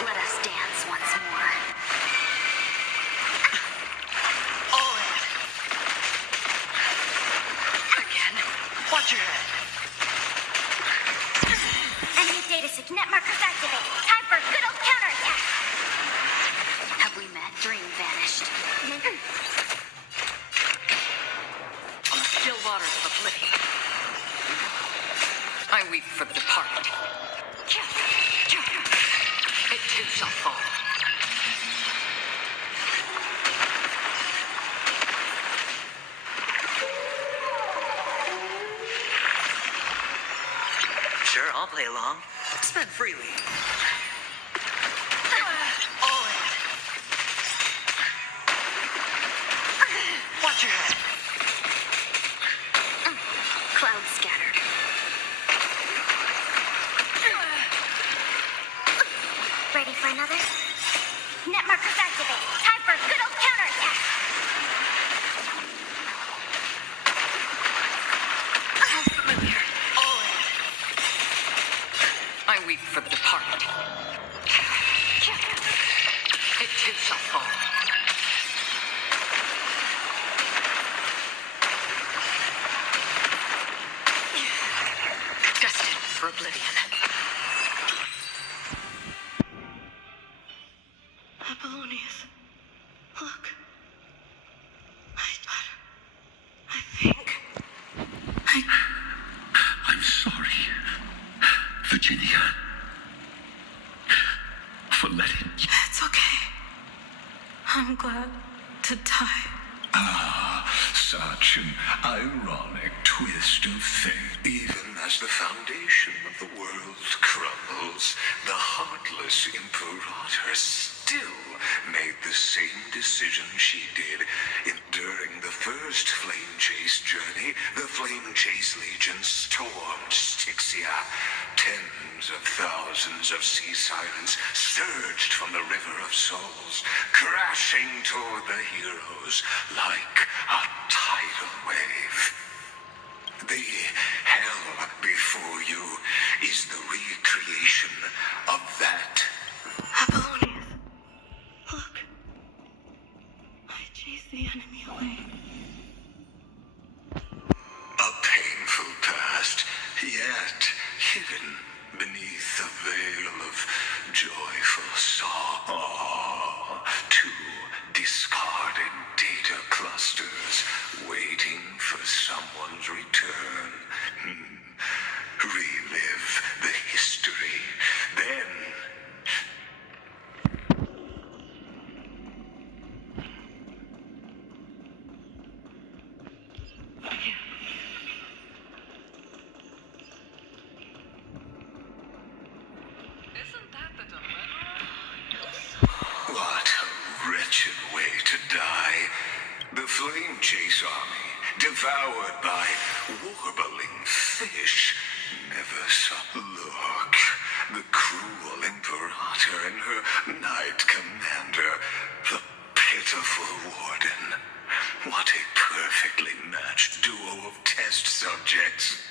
Let us dance once more. All in. Again. Watch your head. Enemy data set net markers activated. Time for a good old counterattack. Have we met? Dream vanished. On the still waters of oblivion, I weep for the departed. It too shall fall. Sure, I'll play along. Spend freely. All in. Watch your head. Clouds scattered. Ready for another? Net markers activated. Time for a good old counterattack. Familiar. All in. I weep for the departed. It too shall fall. Destined for oblivion. Apollonius. Look. My daughter. I think. I'm sorry, Virginia, for letting you... It's okay. I'm glad to die. Ah, such an ironic twist of fate. Even as the foundation of the world crumbles, the heartless Imperator still made the same decision she did during the first Flame Chase journey. The Flame Chase Legion stormed Styxia. Tens of thousands of sea sirens surged from the River of Souls, crashing toward the heroes like a tidal wave. The hell before you is the recreation of that. Apollonius. Look. I chased the enemy away. A painful past, yet hidden beneath a veil of joyful song. Two discarded data clusters waiting for someone's return. Relive the history, then... What a wretched way to die. The Flame Chase army, devoured by warbling fish, never saw. Look, the cruel Imperator and her Knight Commander, the pitiful Warden. What a perfectly matched duo of test subjects.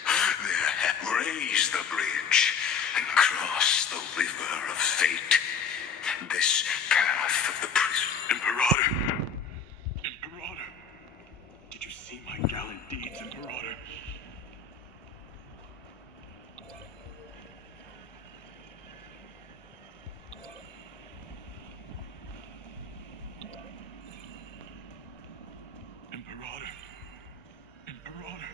There, raise the bridge and cross the river of fate. This path of the Imperator! Imperator! Did you see my gallant deeds, Imperator? Imperator! Imperator!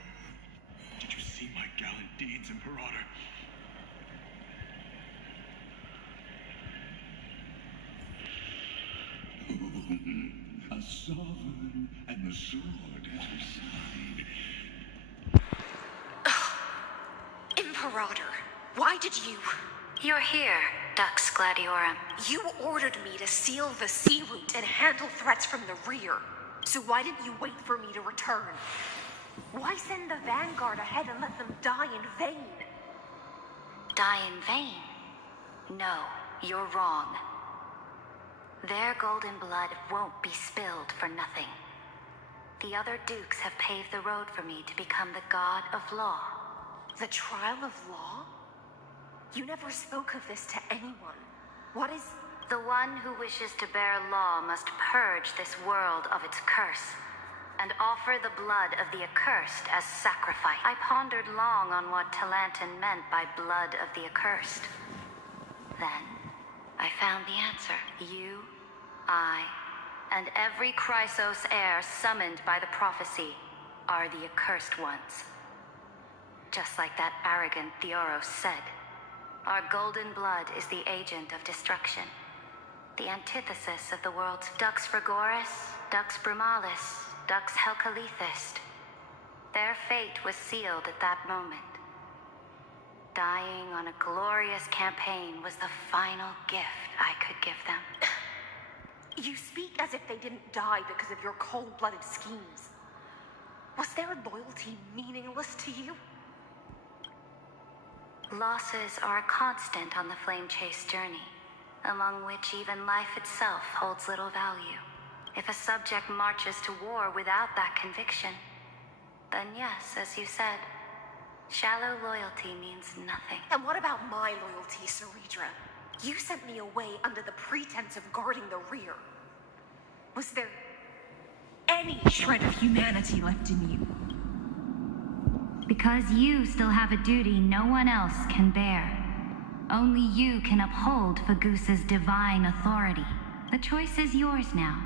Did you see my gallant deeds, Imperator? A sovereign and the sword at her side. Imperator, why did you... You're here, Dux Gladiorum. You ordered me to seal the sea route and handle threats from the rear. So why didn't you wait for me to return? Why send the vanguard ahead and let them die in vain? Die in vain? No, you're wrong. Their golden blood won't be spilled for nothing. The other dukes have paved the road for me to become the god of law. The trial of law? You never spoke of this to anyone. What is... The one who wishes to bear law must purge this world of its curse, and offer the blood of the accursed as sacrifice. I pondered long on what Talanton meant by blood of the accursed. Then, I found the answer. You, I, and every Chrysos heir summoned by the prophecy are the accursed ones. Just like that arrogant Theoros said, our golden blood is the agent of destruction. The antithesis of the world's Dux Frigoris, Dux Brumalis, Dux Helcalethist. Their fate was sealed at that moment. Dying on a glorious campaign was the final gift I could give them. You speak as if they didn't die because of your cold-blooded schemes. Was their loyalty meaningless to you? Losses are a constant on the flame chase journey, among which even life itself holds little value. If a subject marches to war without that conviction, then yes, as you said, shallow loyalty means nothing. And what about my loyalty, Ceredra? You sent me away under the pretense of guarding the rear. Was there any shred of humanity left in you? Because you still have a duty no one else can bear. Only you can uphold Fagusa's divine authority. The choice is yours now.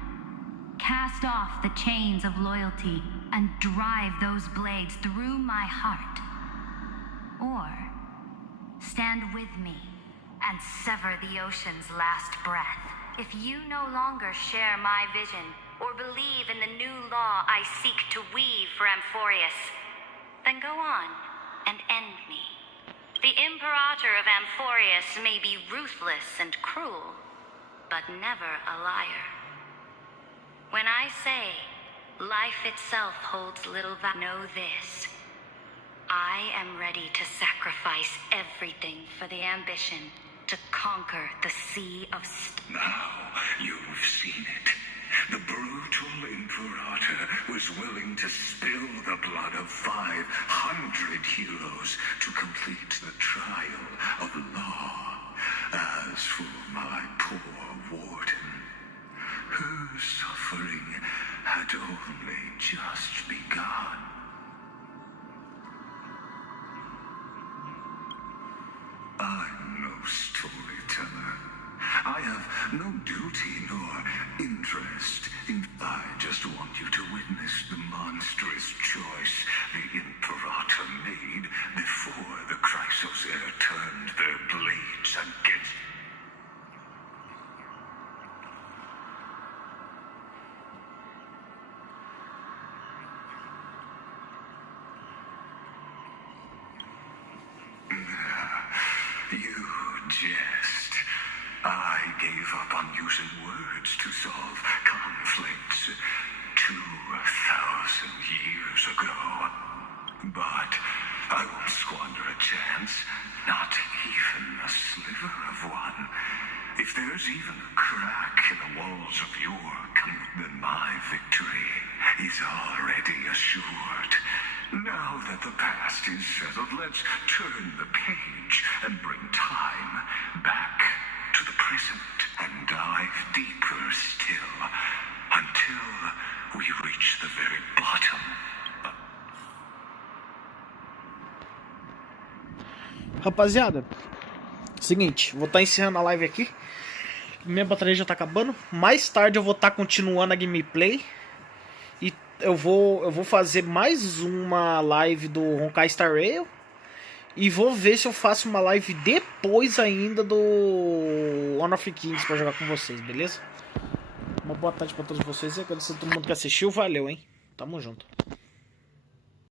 Cast off the chains of loyalty and drive those blades through my heart. Or stand with me and sever the ocean's last breath. If you no longer share my vision or believe in the new law I seek to weave for Amphorius, then go on and end me. The Imperator of Amphorius may be ruthless and cruel, but never a liar. When I say life itself holds little value, know this. I am ready to sacrifice everything for the ambition to conquer the Sea of Now you've seen it. The brutal Imperator was willing to spill the blood of 500 heroes to complete the trial of law. As for my poor Warden, her suffering had only just begun. I'm no storyteller. I have no duty nor interest in... I just want you to witness the monstrous choice the Imperator made before the Chrysos heir turned their blades against... You jest. I gave up on using words to solve conflicts 2,000 years ago. But I won't squander a chance, not even a slip. victory is already assured. Now that the past is settled, let's turn the page and bring time back to the present and dive deeper still until we reach the very bottom. Rapaziada, seguinte, vou estar encerrando a live aqui. Minha bateria já tá acabando. Mais tarde eu vou estar continuando a gameplay. E eu vou fazer mais uma live do Honkai Star Rail. E vou ver se eu faço uma live depois ainda do Honor of Kings pra jogar com vocês, beleza? Uma boa tarde pra todos vocês e agradeço a todo mundo que assistiu. Valeu, hein? Tamo junto.